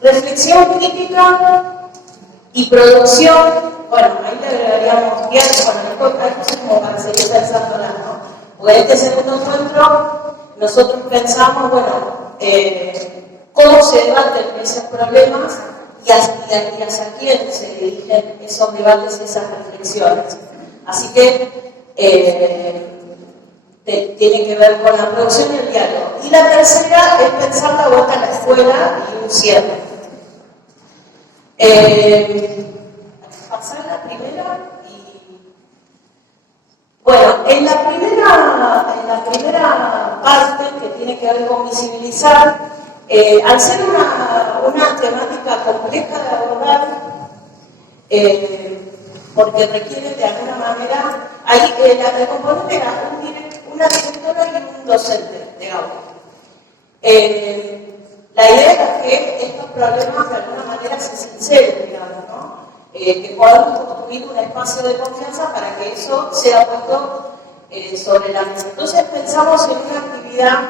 reflexión crítica y producción. Bueno, ahí le agregaríamos diálogo, bueno, hay cosas como para seguir pensándolas, ¿no? Porque en este segundo encuentro nosotros pensamos, bueno, cómo se debaten esos problemas y hacia quién se dirigen esos debates y esas reflexiones. Así que tiene que ver con la producción y el diálogo. Y la tercera es pensar la vuelta a la escuela y un cierre. Pasar la primera y... Bueno, en la primera parte que tiene que ver con visibilizar, al ser una temática compleja de abordar, porque requiere de alguna manera, ahí el componente era una directora y un docente de aula. La idea era que estos problemas de alguna manera se sinceren, digamos, ¿no? Que podamos construir un espacio de confianza para que eso sea puesto sobre la mesa. Entonces pensamos en una actividad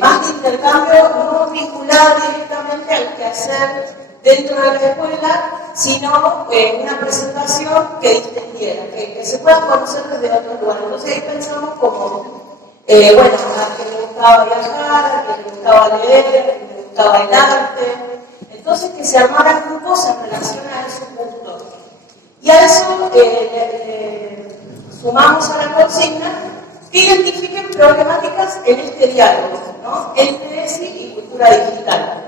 más de intercambio, no vinculada directamente al quehacer dentro de la escuela, sino una presentación que distinguiera, que se puedan conocer desde otros lugares. Entonces ahí pensamos como, bueno, a quien le gustaba viajar, a quien le gustaba leer, a quien le gustaba el arte. Entonces que se armaran grupos en relación a esos puntos. Y a eso sumamos a la consigna que identifiquen problemáticas en este diálogo, ¿no? Entre ESI y cultura digital.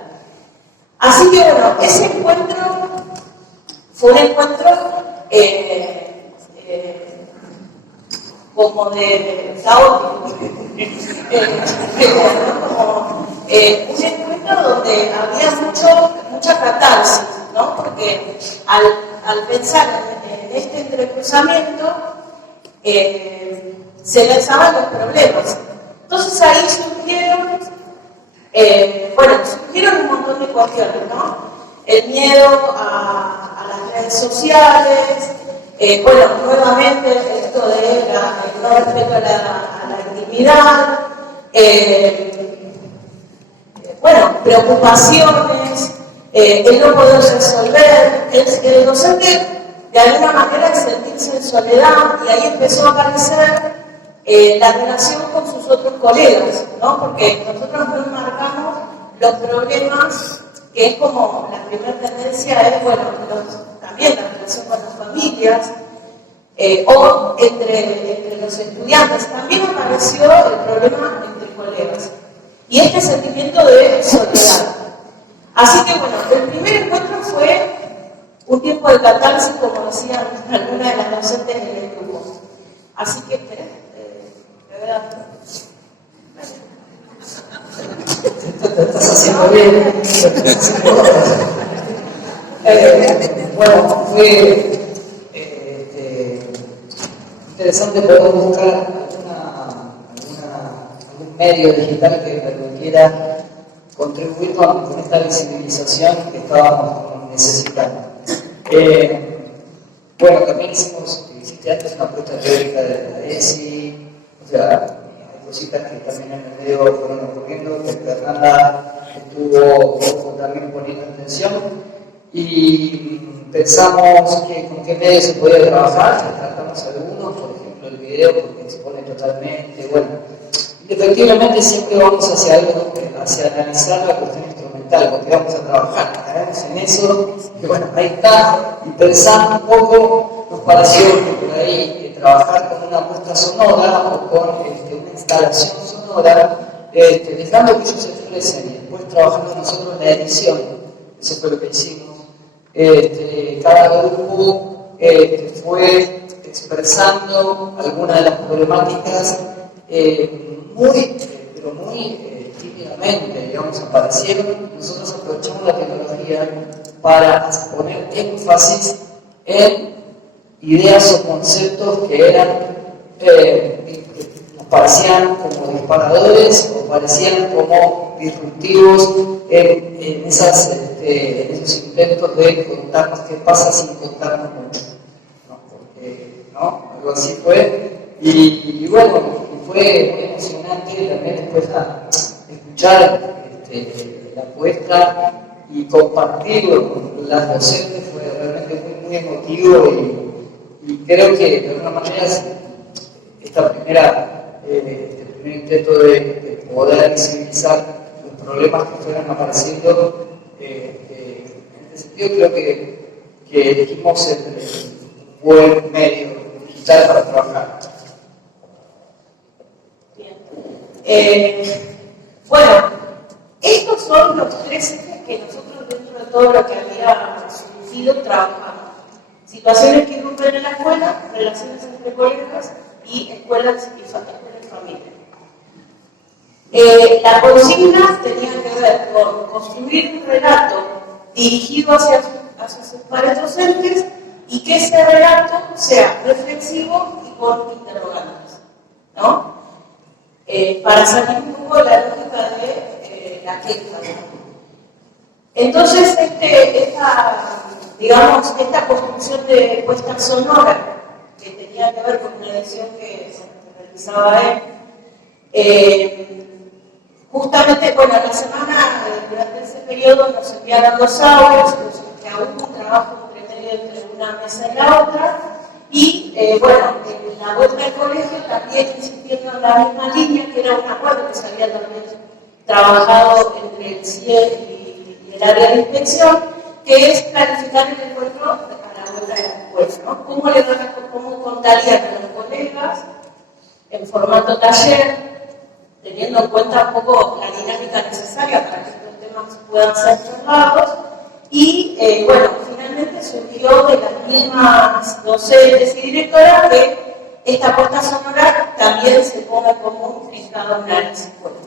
Así que bueno, ese encuentro fue un encuentro como de caótico, como un encuentro donde había mucha catarsis, ¿no? Porque al pensar en este entrecruzamiento se lanzaban los problemas. Entonces ahí surgieron un montón de cuestiones, ¿no? El miedo a las redes sociales, nuevamente esto de el no respeto a la intimidad, preocupaciones, el no poder resolver, el docente de alguna manera el sentirse en soledad, y ahí empezó a aparecer la relación con sus otros colegas, ¿no? Porque nosotros nos marcamos los problemas, que es como la primera tendencia es, también la relación con las familias, o entre los estudiantes. También apareció el problema entre colegas. Y este sentimiento de soledad. Así que el primer encuentro fue un tiempo de catarsis, como decían algunas de las docentes en el grupo. Así que, Estás haciendo bien. Fue interesante poder buscar algún medio digital que permitiera contribuir con esta visibilización que estábamos necesitando. También hiciste antes una apuesta teórica de la ESI, hay cositas que también en el medio fueron ocurriendo, que Fernanda estuvo también poniendo atención, y pensamos con qué medios se podía trabajar. Tratamos algunos, por ejemplo el video, porque expone totalmente, efectivamente siempre vamos hacia algo, hacia analizar la cuestión instrumental, porque vamos a trabajar, caemos en eso, y ahí está, y pensando un poco, nos pareció que por ahí trabajar con una puesta sonora o con una instalación sonora, dejando que eso se exprese y después trabajando nosotros en la edición. Eso fue lo que hicimos. Cada grupo fue expresando algunas de las problemáticas muy tímidamente, digamos, aparecieron. Nosotros aprovechamos la tecnología para poner énfasis en ideas o conceptos que eran parecían como disparadores o parecían como disruptivos en esos intentos de contarnos qué pasa sin contarnos mucho, algo así fue, y fue muy emocionante también después escuchar la apuesta y compartirlo con las docentes. Fue realmente muy emotivo, y creo que de alguna manera este primer intento de poder visibilizar los problemas que fueran apareciendo, en este sentido creo que elegimos el buen medio digital para trabajar. Bien. Estos son los tres ejes que nosotros, dentro de todo lo que había surgido, trabajamos. Situaciones que irrumpen en la escuela, relaciones entre colegas y escuelas y familia. La consigna tenía que ver con construir un relato dirigido hacia sus pares docentes, y que ese relato sea reflexivo y con interrogantes, ¿no? Para salir un poco de la lógica de queja. Entonces, esta construcción de puesta sonora, que tenía que ver con una edición que realizaba él, justamente, bueno, la semana, durante ese periodo nos enviaron los audios, que hubo un trabajo entre una mesa y la otra, y bueno, en la vuelta al colegio también insistiendo en la misma línea, que era un acuerdo que se había también trabajado entre el CIE y el área de inspección, que es planificar el encuentro a la vuelta de la escuela, ¿no? ¿Cómo contarían a los colegas en formato taller, teniendo en cuenta un poco la dinámica necesaria para que estos temas puedan ser charlados? Y bueno, finalmente surgió de las mismas docentes y directoras que esta puesta sonora también se ponga en común en cada una de las escuelas.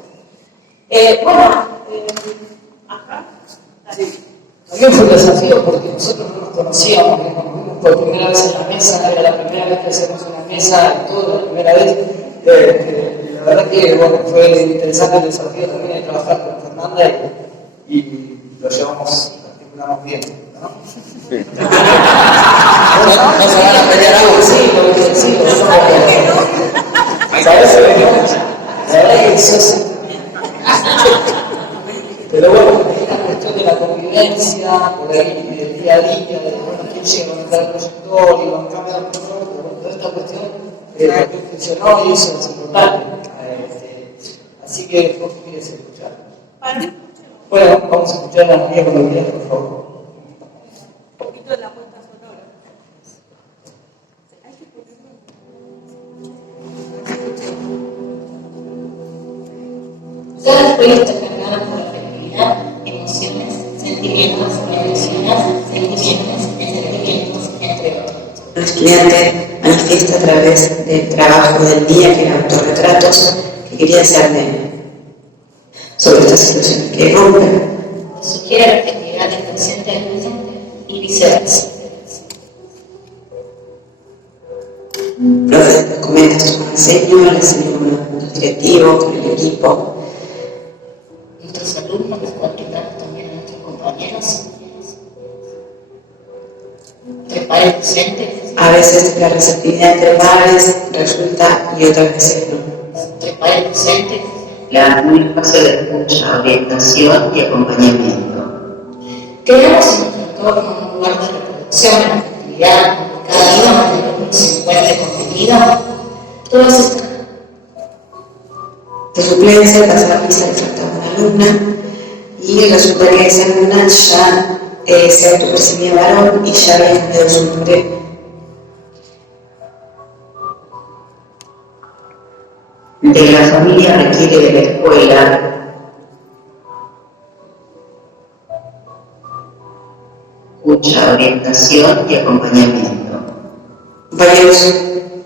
Acá. Sí. También fue un desafío porque nosotros no nos conocíamos, nos vimos por primera vez en la mesa, era la primera vez que hacemos una mesa, todo la primera vez. La verdad que bueno, fue interesante el desafío también de trabajar con Fernanda y lo llevamos bien, ¿no? Sí. No se van a pelear algo, sí, ¿sabes? La verdad que eso sí. Pero bueno, esta cuestión de la convivencia, por ahí, del día a día, de bueno, quién llega a conectar el proyector y van cambiando el proyector, toda esta cuestión también funcionó y eso es importante. Así que, ¿vos qué quieres escuchar? Bueno, vamos a escuchar a María Colombia, por favor. Un poquito de la puesta sonora. Cada escuela está cargada por afectividad, emociones, sentimientos, entre otros. Un estudiante manifiesta a través del trabajo del día, que era autorretratos, que quería hacerle sobre estas situaciones que rompen. Sugiere la afectividad del consciente del presente y viceversa. Profe comenta su enseño, le enseño con los puntos directivos, con el equipo. Nuestros alumnos les contamos también a nuestros compañeros. Entre padres docentes. A veces la receptividad entre padres resulta y otras veces no. Entre padres docentes. Un espacio de escucha, orientación y acompañamiento. Creamos en nuestro entorno un lugar de reproducción, de actividad, cada día donde el alumno se encuentre contenido. Todas estas. De suplencia, pasaba quizá le faltaba una alumna y resulta que esa alumna ya se autopercibía varón y ya había cambiado su nombre. De la familia requiere de la escuela escucha, orientación y acompañamiento. Varios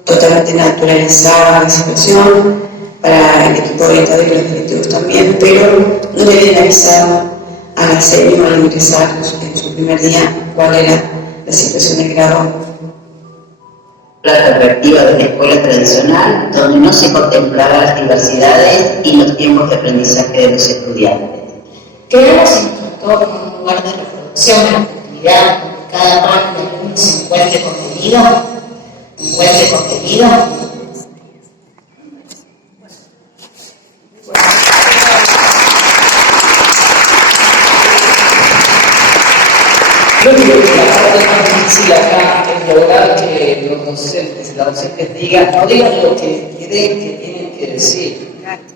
totalmente naturalizar la situación para el equipo orientador y los directivos también, pero no le habían avisado a la serie al ingresar en su primer día cuál era la situación de grado. La perspectiva de la escuela tradicional, donde no se contemplaban las diversidades y los tiempos de aprendizaje de los estudiantes. Creamos en nuestro entorno un lugar de reproducción, de actividad, donde cada parte del alumno se encuentre contenido. Yo creo que la parte más difícil acá es lograr que los docentes, las docentes no digan lo que creen que tienen que decir,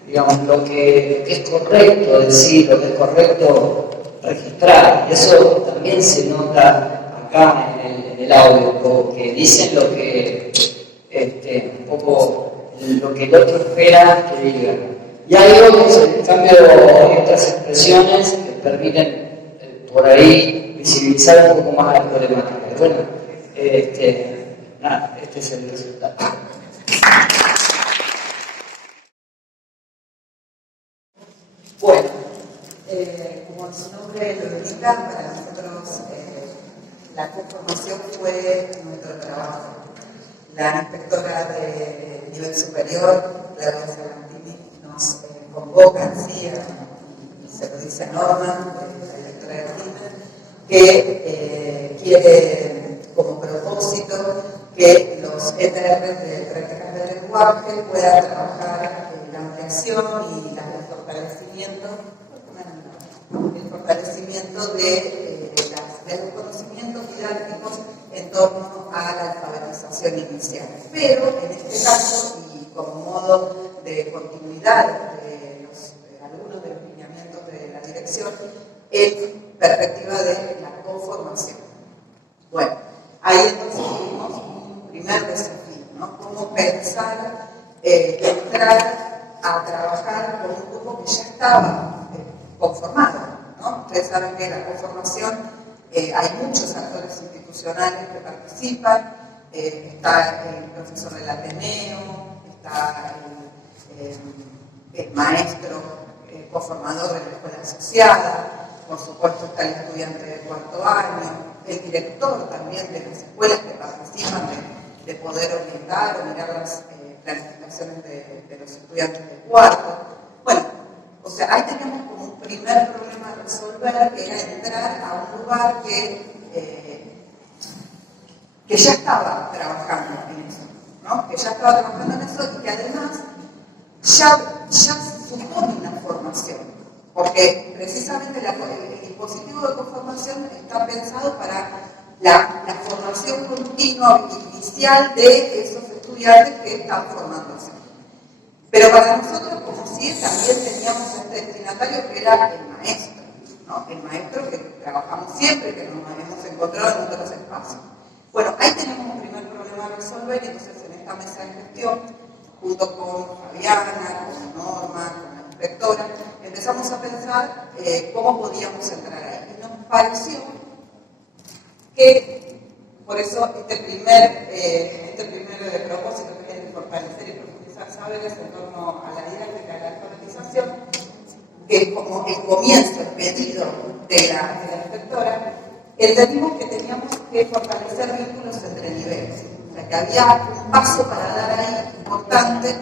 digamos, lo que es correcto decir, lo que es correcto registrar. Y eso también se nota acá en el audio, porque dicen lo que, un poco, lo que el otro espera que diga. Y hay otros, en cambio, hay otras expresiones que permiten por ahí visibilizar un poco más la problemática. Bueno, este es el resultado. Bueno, como su nombre lo indica, para nosotros la conformación fue nuestro trabajo. La inspectora de nivel superior, Claudia Salantini, nos convoca, sí, se lo dice dice Norma, la directora de CIME, que quiere como propósito que los ETR de prácticas de lenguaje puedan trabajar la ampliación y el fortalecimiento de los conocimientos didácticos en torno a la alfabetización inicial. Pero en este caso, y como modo de continuidad de los algunos de los lineamientos de la dirección, en perspectiva de la conformación. Bueno, ahí entonces tuvimos un primer desafío, ¿no? Cómo pensar, entrar a trabajar con un grupo que ya estaba conformado, ¿no? Ustedes saben que en la conformación hay muchos actores institucionales que participan, está el profesor del Ateneo, está el maestro conformador de la escuela asociada, por supuesto está el estudiante de cuarto año, el director también de las escuelas que participan de poder orientar o mirar las planificaciones de los estudiantes de cuarto. Bueno, o sea, ahí tenemos como un primer problema a resolver, que era entrar a un lugar que ya estaba trabajando en eso, ¿no? Que ya estaba trabajando en eso y que además ya supone una formación, porque precisamente el dispositivo de conformación está pensado para la formación continua inicial de esos estudiantes que están formándose. Pero para nosotros, como CIE, también teníamos este destinatario que era el maestro, ¿no? El maestro que trabajamos siempre, que nos hemos encontrado en otros espacios. Bueno, ahí tenemos un primer problema a resolver, y entonces en esta mesa de gestión, junto con Fabiana, con Norma, con la inspectora, empezamos a pensar cómo podíamos entrar ahí. Y nos pareció que, por eso, este primer propósito que es de fortalecer y profundizar saberes en torno a la didáctica de la alfabetización, que es como el comienzo, el pedido de la inspectora, entendimos que teníamos que fortalecer vínculos entre niveles. O sea, que había un paso para dar ahí importante,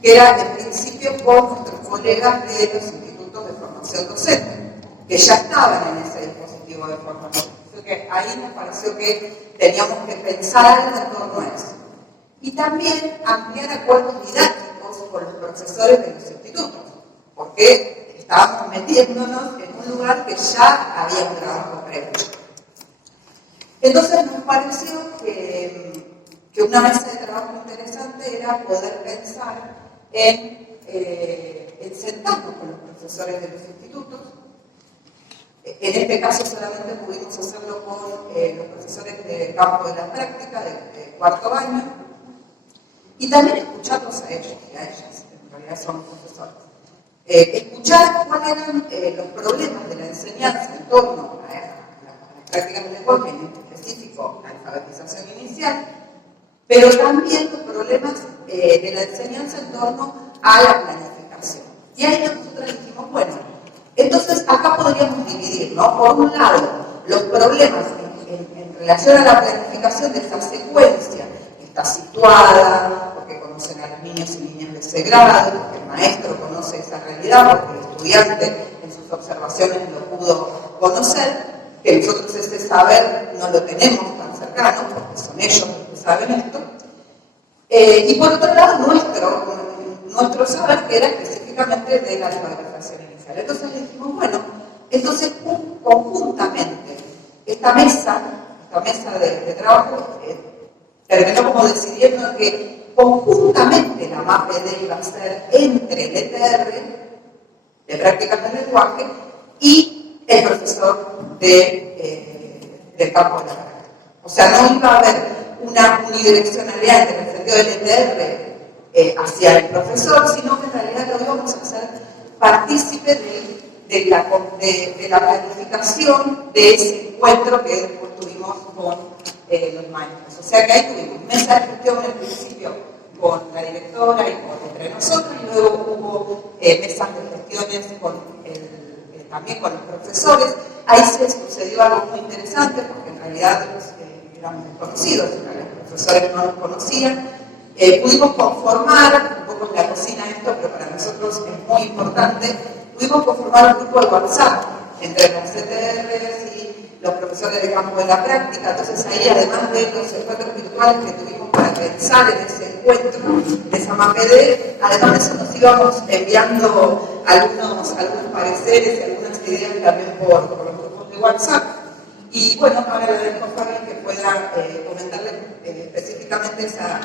que era el principio con nuestros colegas de los institutos de formación docente, que ya estaban en ese dispositivo de formación. Así que ahí nos pareció que teníamos que pensar algo en torno a eso. Y también ampliar acuerdos didácticos con los profesores de los institutos, porque estábamos metiéndonos en un lugar que ya había un trabajo previo. Entonces nos pareció que una mesa de trabajo interesante era poder pensar en sentarnos con los profesores de los institutos. En este caso solamente pudimos hacerlo con los profesores de campo de la práctica, de cuarto año, y también escucharlos a ellos y a ellas, en realidad son profesores. Escuchar cuáles eran los problemas de la enseñanza en torno a las prácticas de lenguaje, en específico la alfabetización inicial, pero también los problemas de la enseñanza en torno a la planificación. Y ahí nosotros dijimos, bueno, entonces acá podríamos dividir, ¿no? Por un lado, los problemas en relación a la planificación de esa secuencia que está situada, porque conocen a los niños y niñas de ese grado, porque el maestro conoce esa realidad, porque el estudiante en sus observaciones lo pudo conocer, que nosotros ese saber no lo tenemos tan cercano, porque son ellos los que saben esto. Y por otro lado, nuestro saber, que era específicamente de la alfabetización inicial. Entonces le dijimos, bueno, entonces conjuntamente, esta mesa de trabajo terminó como decidiendo que conjuntamente la MAPD iba a ser entre el ETR, de prácticas del lenguaje, y el profesor del campo de la práctica. O sea, no iba a haber una unidireccionalidad en el sentido del ETR hacia el profesor, sino que en realidad lo íbamos a hacer partícipe de la planificación de ese encuentro que después tuvimos con los maestros. O sea que ahí tuvimos mesa de gestión en principio con la directora y entre nosotros, y luego hubo mesas de gestiones también con los profesores. Ahí se sucedió algo muy interesante, porque en realidad éramos desconocidos, los profesores no nos conocían. Pudimos conformar un poco en la cocina esto, pero para nosotros es muy importante, tuvimos que conformar un grupo de WhatsApp entre los CTRs y los profesores de campo de la práctica. Entonces ahí, además de los encuentros virtuales que tuvimos para pensar en ese encuentro de SAMAPD, además de eso nos íbamos enviando algunos pareceres y algunas ideas también por los grupos de WhatsApp. Y bueno, ahora le dejo a Fabián que pueda comentarle específicamente esa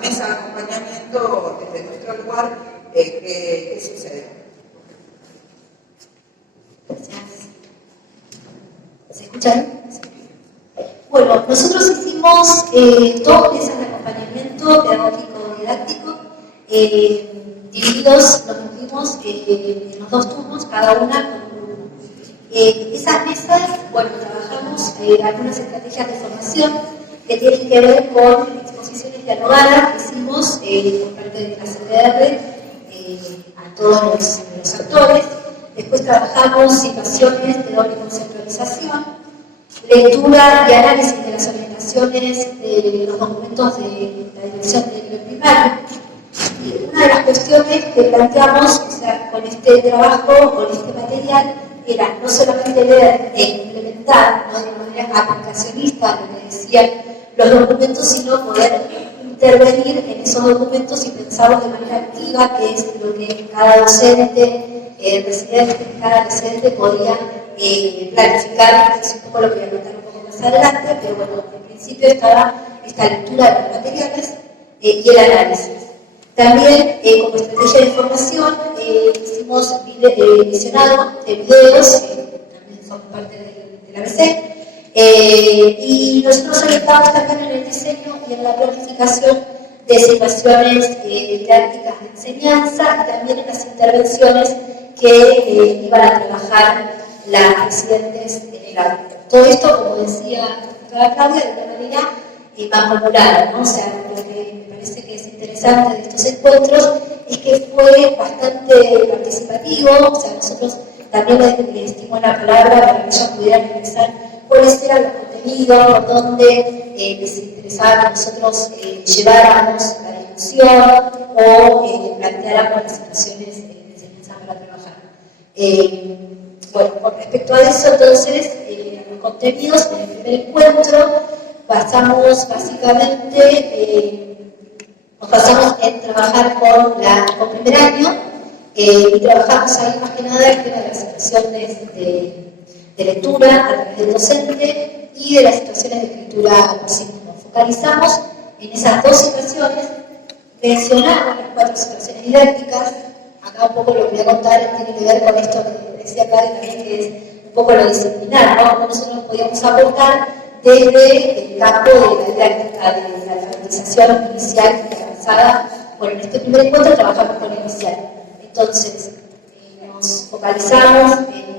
mesa de acompañamiento desde nuestro lugar, qué sucede. Gracias. ¿Se escuchan? Bueno, nosotros hicimos 2 mesas de acompañamiento pedagógico-didáctico, divididos, nos metimos en los 2 turnos, cada una con un grupo. Esas mesas, bueno, trabajamos algunas estrategias de formación que tienen que ver con exposiciones dialogadas que hicimos por parte de la CDR a todos los actores. Después trabajamos situaciones de doble conceptualización, lectura y análisis de las orientaciones de los documentos de la dirección del nivel primario. Y una de las cuestiones que planteamos, o sea, con este trabajo, con este material, era no solamente leer e implementar, ¿no?, de manera aplicacionista, lo que decían los documentos, sino poder intervenir en esos documentos y pensarlos de manera activa, que es lo que cada docente, cada residente podía planificar, que es un poco lo que voy a contar un poco más adelante, pero bueno, en principio estaba esta lectura de los materiales y el análisis. También, como estrategia de formación, hicimos visionado de videos, que también son parte del ABC, y nosotros orientamos también en el diseño y en la planificación de situaciones didácticas de enseñanza y también en las intervenciones que iban a trabajar las residentes en el ámbito. Todo esto, como decía la Claudia, de una manera mancomunada, ¿no? O sea, lo que me parece que es interesante de estos encuentros es que fue bastante participativo, o sea, nosotros también les dimos la palabra para que ellos pudieran expresar cuáles eran los contenidos, por dónde les interesaba que nosotros lleváramos la discusión o planteáramos las situaciones de enseñanza para trabajar. Bueno, con respecto a eso, entonces, los contenidos en el primer encuentro basamos básicamente, nos basamos en trabajar con primer año y trabajamos ahí más que nada el tema de las situaciones de lectura a través del docente y de las situaciones de escritura por sí mismo. Focalizamos en esas 2 situaciones, mencionamos las 4 situaciones didácticas. Acá un poco lo que voy a contar tiene que ver con esto que decía Karen también, que es un poco lo disciplinar, ¿no? Cómo nosotros podíamos aportar desde el campo de la didáctica, de la alfabetización inicial y avanzada. Bueno, en este primer encuentro trabajamos con inicial. Entonces, nos focalizamos en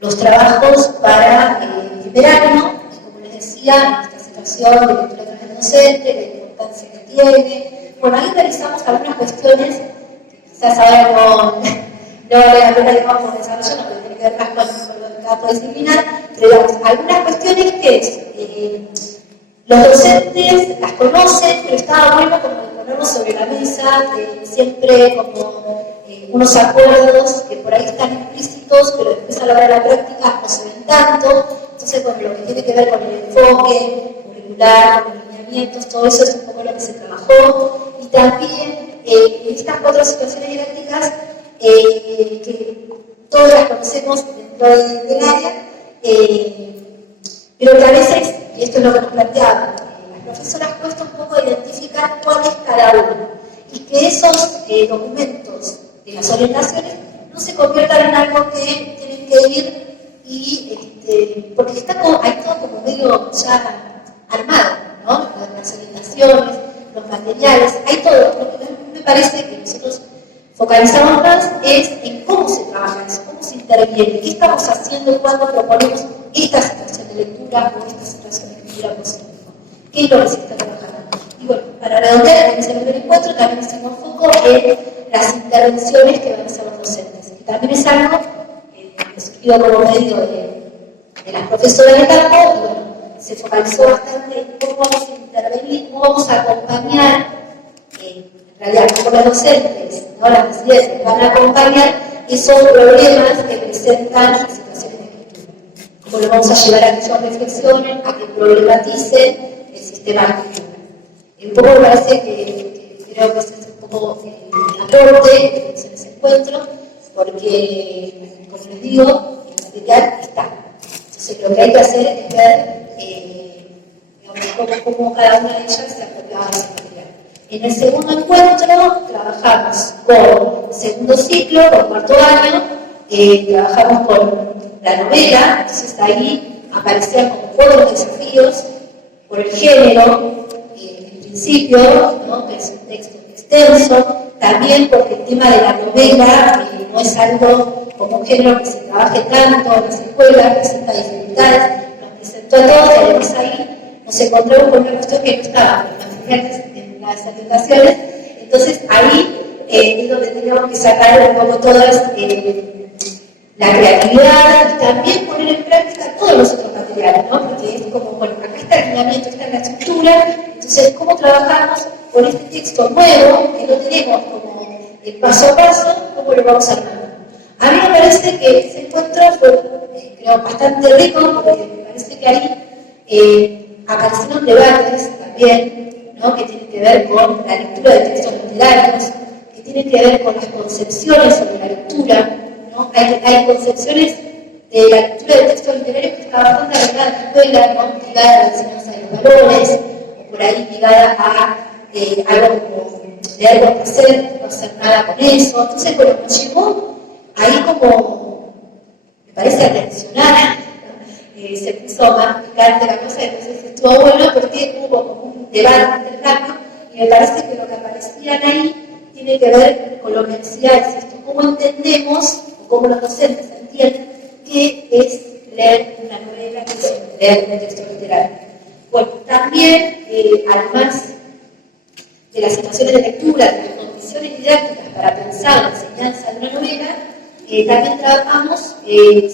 los trabajos para el primer año, como les decía, esta situación de lectura tras el docente, la importancia que tiene. Bueno, ahí realizamos algunas cuestiones que quizás ahora no vale la pena que vamos desarrollando, porque tiene que ver más con el campo disciplinar, pero digamos, algunas cuestiones que los docentes las conocen, pero estaba bueno como ponernos sobre la mesa, siempre como unos acuerdos que por ahí están implícitos, pero después a la hora de la práctica no se ven tanto. Entonces, bueno, lo que tiene que ver con el enfoque curricular, con los lineamientos, todo eso es un poco lo que se trabajó. Y también en estas 4 situaciones didácticas, que todas las conocemos dentro del área, pero que a veces, y esto es lo que nos planteaba, las profesoras cuesta un poco identificar cuál es cada uno, y que esos documentos de las orientaciones no se conviertan en algo que tienen que ir y, porque está todo, hay todo como medio ya armado, ¿no? Las orientaciones, los materiales, hay todo. Lo que me parece que nosotros focalizamos más es en cómo se trabaja eso, cómo se interviene, qué estamos haciendo cuando proponemos esta situación de lectura o esta situación de escritura por sí mismo, qué es lo que se está trabajando. Y bueno, para redondear en ese primer encuentro también hicimos foco en las intervenciones que van a hacer los docentes, que también es algo que surgió como medio de las profesoras de campo, y bueno, se focalizó bastante en cómo vamos a intervenir, cómo vamos a acompañar, en realidad, con los docentes, ¿no? Las residencias van a acompañar esos problemas que presentan las situaciones de escritura. ¿Cómo lo vamos a llevar a que ellos reflexionen, a que problematicen el sistema de escritura? Un poco me parece que creo que ese es un poco el aporte que hice en ese encuentro, porque, como les digo, el material está. Entonces, lo que hay que hacer es ver cómo cada una de ellas se apropiaba de ese material. En el segundo encuentro trabajamos con segundo ciclo, con cuarto año, trabajamos con la novela, entonces ahí aparecían como todos los desafíos por el género, en principio, ¿no? Que es un texto extenso, también porque el tema de la novela no es algo como un género que se trabaje tanto en las escuelas, presenta dificultades, nos presentó a todos y además ahí nos encontramos con una cuestión que no estaba en las aplicaciones, entonces ahí es donde teníamos que sacar un poco todas la creatividad y también poner en práctica todos los otros materiales, ¿no? Porque es como, bueno, acá está el lineamiento, está la estructura, entonces, ¿cómo trabajamos con este texto nuevo que no tenemos como el paso a paso? ¿Cómo lo vamos a armar? A mí me parece que ese encuentro fue, creo, bastante rico, porque me parece que ahí aparecieron debates también, ¿no? Que tienen que ver con la lectura de textos literarios, que tienen que ver con las concepciones sobre la lectura, ¿no? Hay concepciones de la lectura de textos literarios que está bastante arraigada en la escuela, ¿no? Ligada a la enseñanza de los valores, o por ahí ligada a algo como de algo que hacer, no hacer nada con eso. Entonces, bueno, nos llevó ahí como, me parece, a reaccionar, se puso más picante la cosa, entonces estuvo bueno porque hubo como un debate, un intercambio, y me parece que lo que aparecían ahí tiene que ver con lo que decía, es esto, cómo entendemos, o cómo los docentes entienden qué es leer una novela, qué es leer un texto literario. Bueno, también, además de las situaciones de lectura, de las condiciones didácticas para pensar la enseñanza de una novela, también trabajamos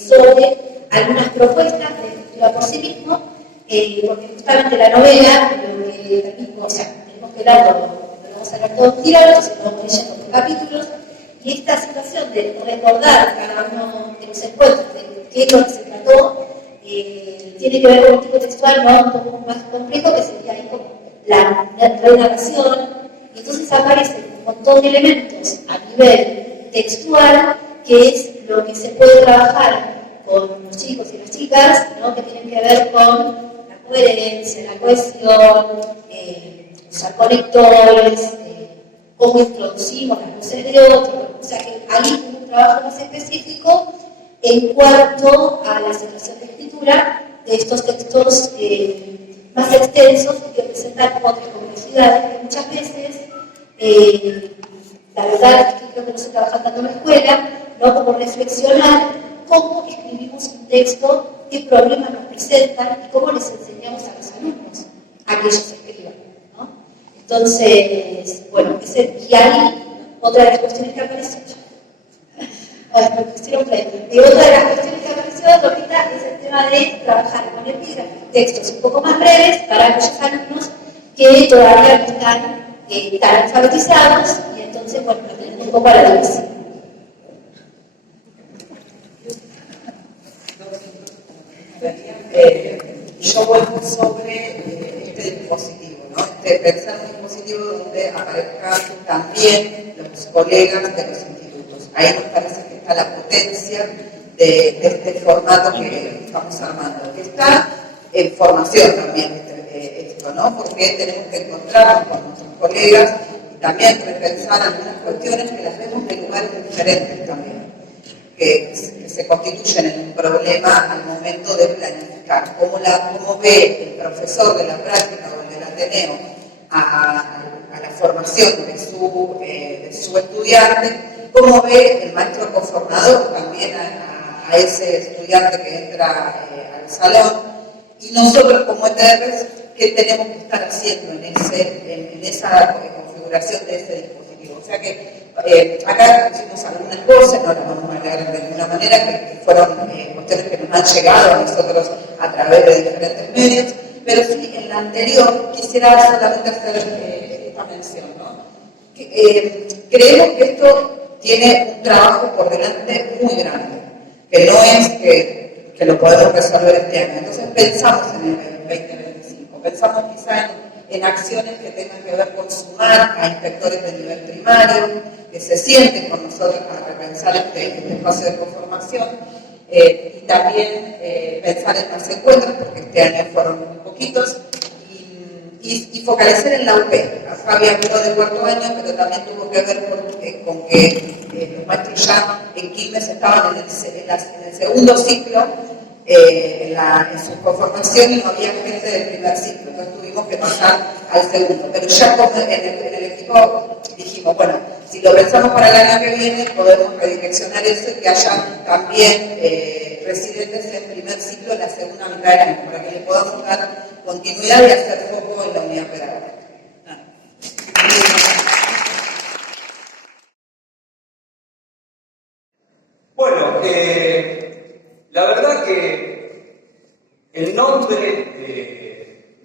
sobre algunas propuestas de lectura por sí mismo, porque justamente la novela, o sea, tenemos que darlo, no vamos a hablar todo tirado, entonces vamos leyendo por capítulos, y esta situación de recordar cada uno de los encuentros, de qué es lo que se trató, tiene que ver con un tipo textual, ¿no? Un poco más complejo, que sería ahí como la narración, y entonces aparecen un montón de elementos a nivel textual, que es lo que se puede trabajar con los chicos y las chicas, ¿no? Que tienen que ver con la coherencia, la cohesión, usar conectores, cómo introducimos las luces de otro, o sea que ahí hubo un trabajo más específico en cuanto a la situación de escritura de estos textos más extensos y que presentan otras complejidades que muchas veces, la verdad es que creo que no se trabaja tanto en la escuela, ¿no? Como reflexionar cómo escribimos un texto, qué problemas nos presentan y cómo les enseñamos a los alumnos a que ellos escriban, ¿no? Entonces, bueno, y ahí otra de las cuestiones que apareció, otra de las cuestiones que apareció, Lolita, es el tema de trabajar con epígrafes, textos un poco más breves para aquellos alumnos que todavía no están tan alfabetizados y entonces, bueno, un poco a la división. Yo vuelvo sobre este dispositivo, ¿no? Pensar un dispositivo donde aparezcan también los colegas de los institutos. Ahí nos parece que está la potencia de este formato que estamos armando, que está en formación también esto, ¿no? Porque tenemos que encontrarnos con nuestros colegas y también repensar algunas cuestiones que las vemos de lugares diferentes también, que se constituyen en un problema al momento de planificar. ¿Cómo ve el profesor de la práctica o del Ateneo a la formación de su estudiante? ¿Cómo ve el maestro conformador también a ese estudiante que entra al salón? Y nosotros como ETRs, ¿qué tenemos que estar haciendo en esa configuración de ese dispositivo? O sea que acá hicimos algunas cosas, no las vamos a hablar de ninguna manera, que fueron cuestiones que nos han llegado a nosotros a través de diferentes medios, pero sí en la anterior quisiera solamente hacer esta mención, ¿no? creemos que esto tiene un trabajo por delante muy grande, que no es que lo podemos resolver este año. Entonces pensamos en el 2025, pensamos quizá en acciones que tengan que ver con sumar a inspectores de nivel primario, que se sienten con nosotros para repensar este espacio de conformación, y también pensar en más encuentros, porque este año fueron muy poquitos, y focalizar en la UP. Fabi habló de cuarto año, pero también tuvo que ver con que los maestros ya en Quilmes estaban en el segundo ciclo, en su conformación, y no había gente del primer ciclo, entonces tuvimos que pasar al segundo. Pero ya como en el equipo dijimos, bueno, si lo pensamos para el año que viene, podemos redireccionar eso y que haya también residentes en primer ciclo en la segunda mitad del año, para que le podamos dar continuidad y hacer foco en la unidad pedagógica. Bueno, la verdad que el nombre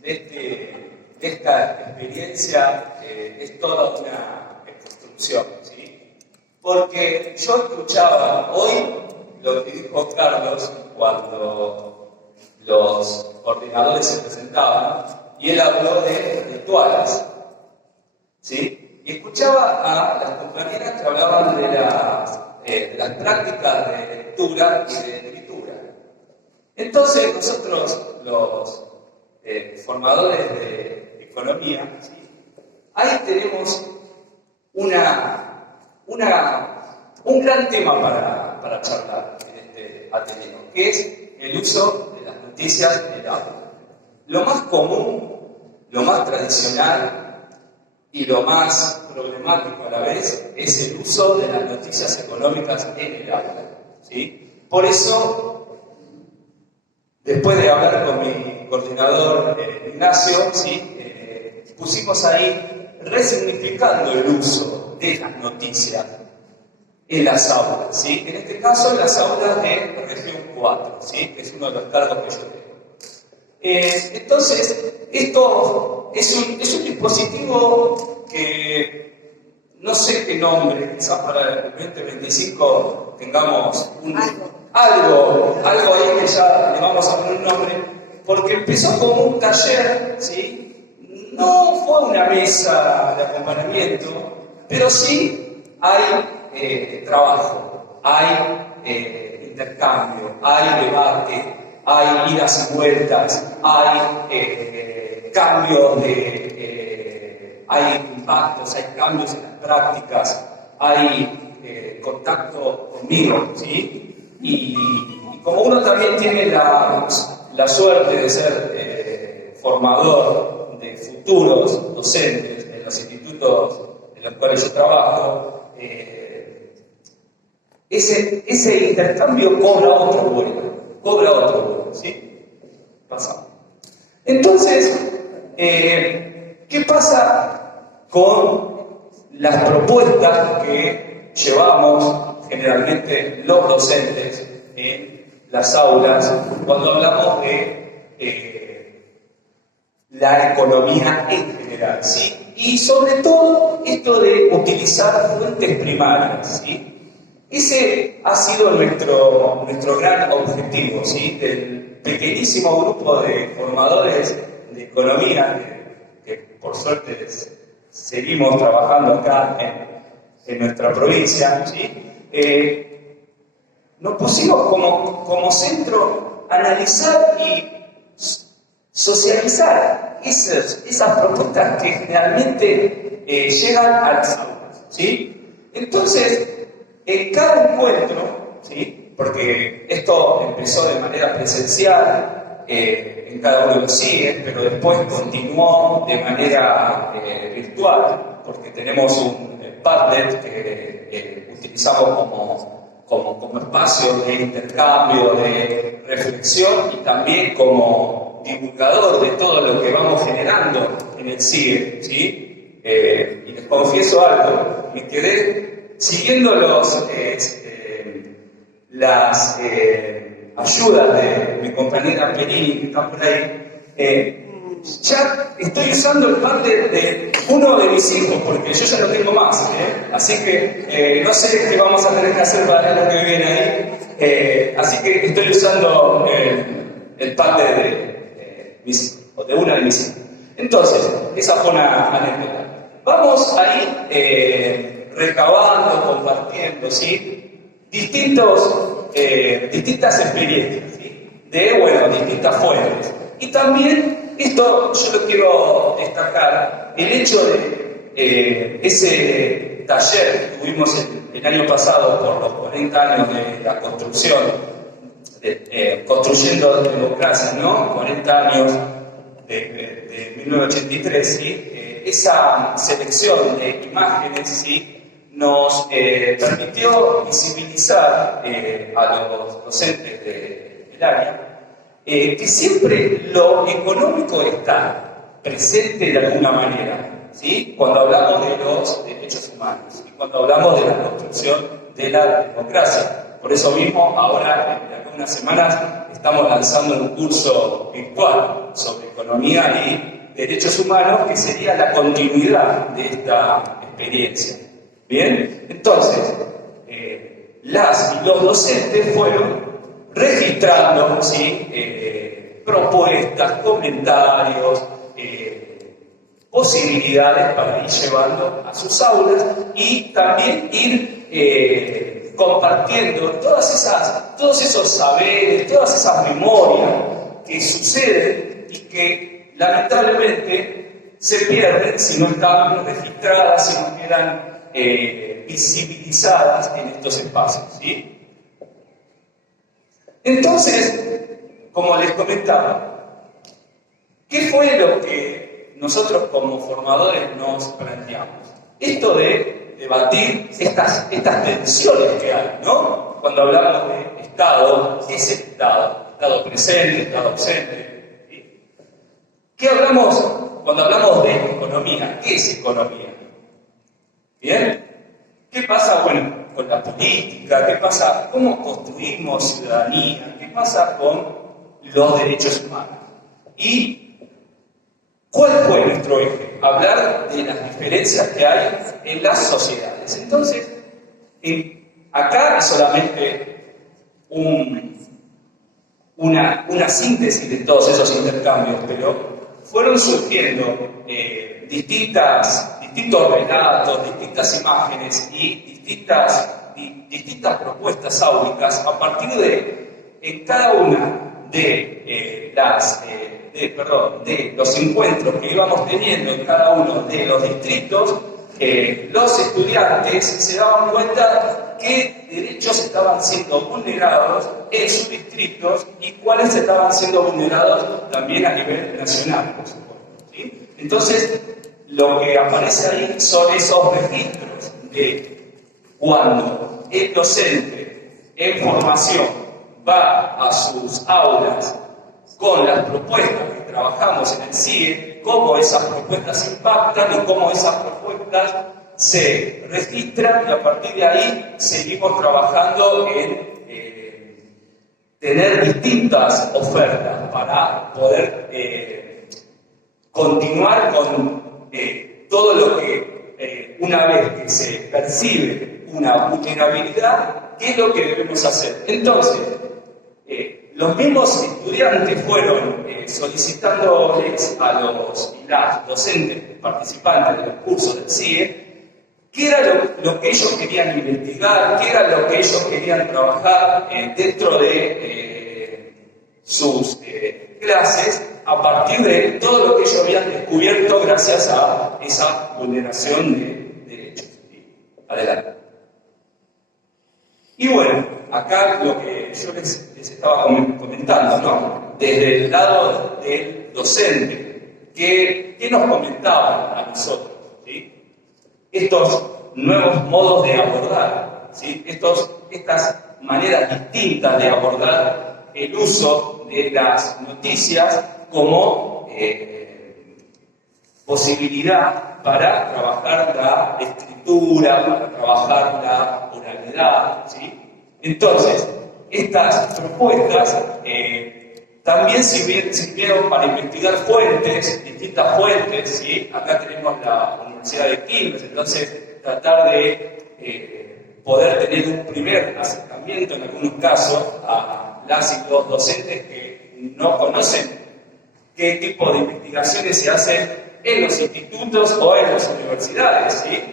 de esta experiencia es toda una construcción, ¿sí? Porque yo escuchaba hoy lo que dijo Carlos cuando los coordinadores se presentaban, y él habló de rituales, ¿sí? Y escuchaba a las compañeras que hablaban de las prácticas de lectura y de escritura. Entonces nosotros, los formadores de economía, ¿sí? Ahí tenemos un gran tema para charlar en este Ateneo, que es el uso de las noticias en el aula. Lo más común, lo más tradicional y lo más problemático a la vez es el uso de las noticias económicas en el aula, ¿sí? Por eso, después de hablar con mi coordinador Ignacio, ¿sí? Pusimos ahí resignificando el uso de las noticias en las aulas, ¿sí? En este caso, en las aulas de Región 4, ¿sí? Que es uno de los cargos que yo tengo. Entonces, esto es un dispositivo que no sé qué nombre, quizás para el 2025 tengamos algo ahí que ya le vamos a poner un nombre, porque empezó como un taller, ¿sí? No fue una mesa de acompañamiento, pero sí hay trabajo, hay intercambio, hay debate, hay idas y vueltas, hay cambios hay impactos, hay cambios en las prácticas, hay contacto conmigo, ¿sí? Y como uno también tiene la suerte de ser formador de futuros docentes en los institutos en los cuales yo trabajo, ese intercambio cobra otro vuelo, ¿sí? Pasamos. Entonces, ¿qué pasa con las propuestas que llevamos generalmente los docentes en las aulas cuando hablamos de la economía en general, ¿sí? Y sobre todo esto de utilizar fuentes primarias, ¿sí? Ese ha sido nuestro gran objetivo, ¿sí? Del pequeñísimo grupo de formadores de economía que por suerte seguimos trabajando acá en nuestra provincia, ¿sí? Nos pusimos como centro analizar y socializar esas propuestas que generalmente llegan a las aulas, ¿sí? Entonces, en cada encuentro, ¿sí? Porque esto empezó de manera presencial, en cada uno de los CIE, pero después continuó de manera virtual, porque tenemos un Padlet que utilizamos como espacio de intercambio, de reflexión y también como divulgador de todo lo que vamos generando en el CIE, ¿sí? Y les confieso algo, me quedé siguiendo las ayudas de mi compañera Perini, que está por ahí, ya estoy usando el pad de uno de mis hijos, porque yo ya no tengo más, así que no sé qué vamos a tener que hacer para el año que viene ahí, así que estoy usando el pad de una de mis hijos. Entonces, esa fue una anécdota. Vamos ahí recabando, compartiendo, ¿sí? Distintas experiencias, ¿sí? De distintas fuentes. Y también, esto yo lo quiero destacar, el hecho de ese taller que tuvimos el año pasado por los 40 años de la construcción, construyendo democracia, ¿no? 40 años de 1983, ¿sí? Esa selección de imágenes, ¿sí? Nos permitió visibilizar a los docentes del área que siempre lo económico está presente de alguna manera, ¿sí? Cuando hablamos de los derechos humanos y cuando hablamos de la construcción de la democracia. Por eso mismo, ahora, en algunas semanas, estamos lanzando un curso virtual sobre economía y derechos humanos, que sería la continuidad de esta experiencia. ¿Bien? Entonces, las y los docentes fueron registrando, ¿sí? Propuestas, comentarios, posibilidades para ir llevando a sus aulas y también ir compartiendo todos esos saberes, todas esas memorias que suceden y que lamentablemente se pierden si no están registradas, si no quedan visibilizadas en estos espacios, ¿sí? Entonces, como les comentaba, ¿qué fue lo que nosotros como formadores nos planteamos? Esto de debatir estas tensiones que hay, ¿no? Cuando hablamos de Estado, ¿qué es el Estado? Estado presente, Estado ausente, ¿sí? ¿Qué hablamos cuando hablamos de economía? ¿Qué es economía? ¿Bien? ¿Qué pasa, con la política? ¿Qué pasa? ¿Cómo construimos ciudadanía? ¿Qué pasa con los derechos humanos? ¿Y cuál fue nuestro eje? Hablar de las diferencias que hay en las sociedades. Entonces, acá es solamente una síntesis de todos esos intercambios, pero fueron surgiendo distintos relatos, distintas imágenes y distintas propuestas áulicas a partir de, en cada una de los encuentros que íbamos teniendo en cada uno de los distritos, los estudiantes se daban cuenta qué derechos estaban siendo vulnerados en sus distritos y cuáles estaban siendo vulnerados también a nivel nacional, por supuesto, ¿sí? Entonces, lo que aparece ahí son esos registros de cuando el docente en formación va a sus aulas con las propuestas que trabajamos en el CIE, cómo esas propuestas impactan y cómo esas propuestas se registran, y a partir de ahí seguimos trabajando en tener distintas ofertas para poder continuar con todo lo que una vez que se percibe una vulnerabilidad, ¿qué es lo que debemos hacer? Entonces, los mismos estudiantes fueron solicitándoles a los y las docentes participantes de los cursos del CIE qué era lo que ellos querían investigar, qué era lo que ellos querían trabajar dentro de sus clases a partir de todo lo que ellos habían descubierto gracias a esa vulneración de derechos. Adelante. Y bueno, acá lo que yo les estaba comentando, ¿no? Desde el lado del docente, ¿qué nos comentaban a nosotros? ¿Sí? Estos nuevos modos de abordar, ¿sí? Estas maneras distintas de abordar el uso de las noticias como posibilidad para trabajar la escritura, para trabajar la oralidad, ¿sí? Entonces, estas propuestas también sirvieron para investigar fuentes, distintas fuentes, ¿sí? Acá tenemos la Universidad de Quilmes, entonces tratar de poder tener un primer acercamiento en algunos casos a las y los docentes que no conocen qué tipo de investigaciones se hacen en los institutos o en las universidades, ¿sí?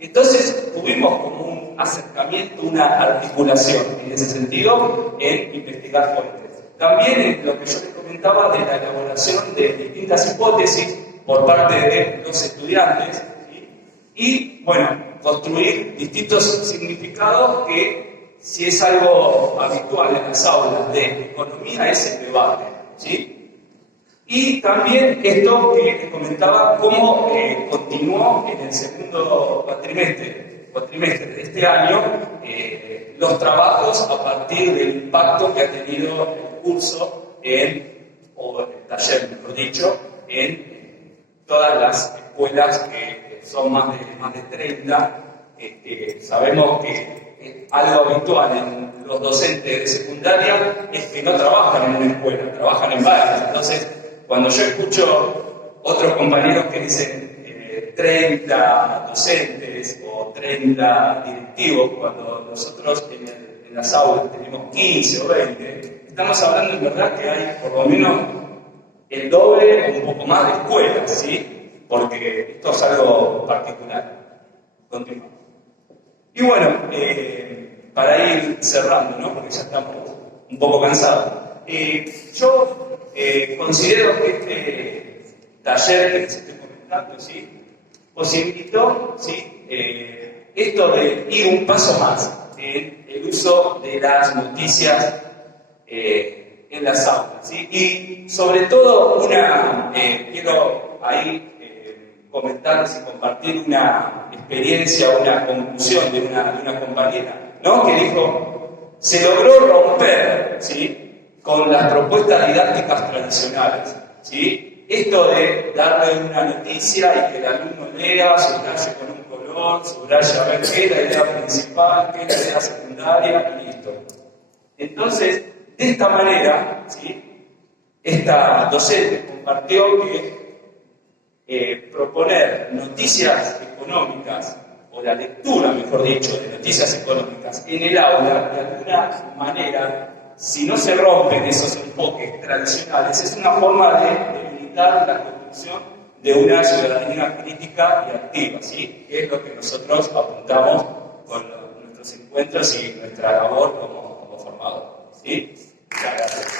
Entonces tuvimos como un acercamiento, una articulación en ese sentido en investigar fuentes. También en lo que yo les comentaba de la elaboración de distintas hipótesis por parte de los estudiantes, ¿sí? Y bueno, construir distintos significados que, si es algo habitual en las aulas de economía, es el debate, ¿sí? Y también esto que les comentaba, cómo continuó en el segundo cuatrimestre de este año los trabajos a partir del impacto que ha tenido el curso o el taller, mejor dicho, en todas las escuelas que son más de 30. Sabemos que algo habitual en los docentes de secundaria es que no trabajan en una escuela, trabajan en varias. Entonces, cuando yo escucho otros compañeros que dicen 30 docentes o 30 directivos, cuando nosotros en las aulas tenemos 15 o 20, estamos hablando en verdad que hay por lo menos el doble o un poco más de escuelas, ¿sí? Porque esto es algo particular. Continuamos. Y bueno, para ir cerrando, ¿no? Porque ya estamos un poco cansados. Yo considero que este taller que les estoy comentando, ¿sí? Posibilitó, ¿sí? Esto de ir un paso más en el uso de las noticias en las aulas, ¿sí? Y sobre todo quiero ahí comentarles y compartir una experiencia, una conclusión de una compañera, ¿no? Que dijo, se logró romper, ¿sí? Con las propuestas didácticas tradicionales, ¿sí? Esto de darle una noticia y que el alumno lea, subraye con un color, subraye a ver qué es la idea principal, qué es la idea secundaria y listo. Entonces, de esta manera, ¿sí? Esta docente compartió que proponer noticias económicas, o la lectura, mejor dicho, de noticias económicas en el aula, de alguna manera, si no se rompen esos enfoques tradicionales, es una forma de debilitar la construcción de una ciudadanía crítica y activa, ¿sí? Que es lo que nosotros apuntamos con nuestros encuentros y nuestra labor como formadores, ¿sí? Muchas gracias.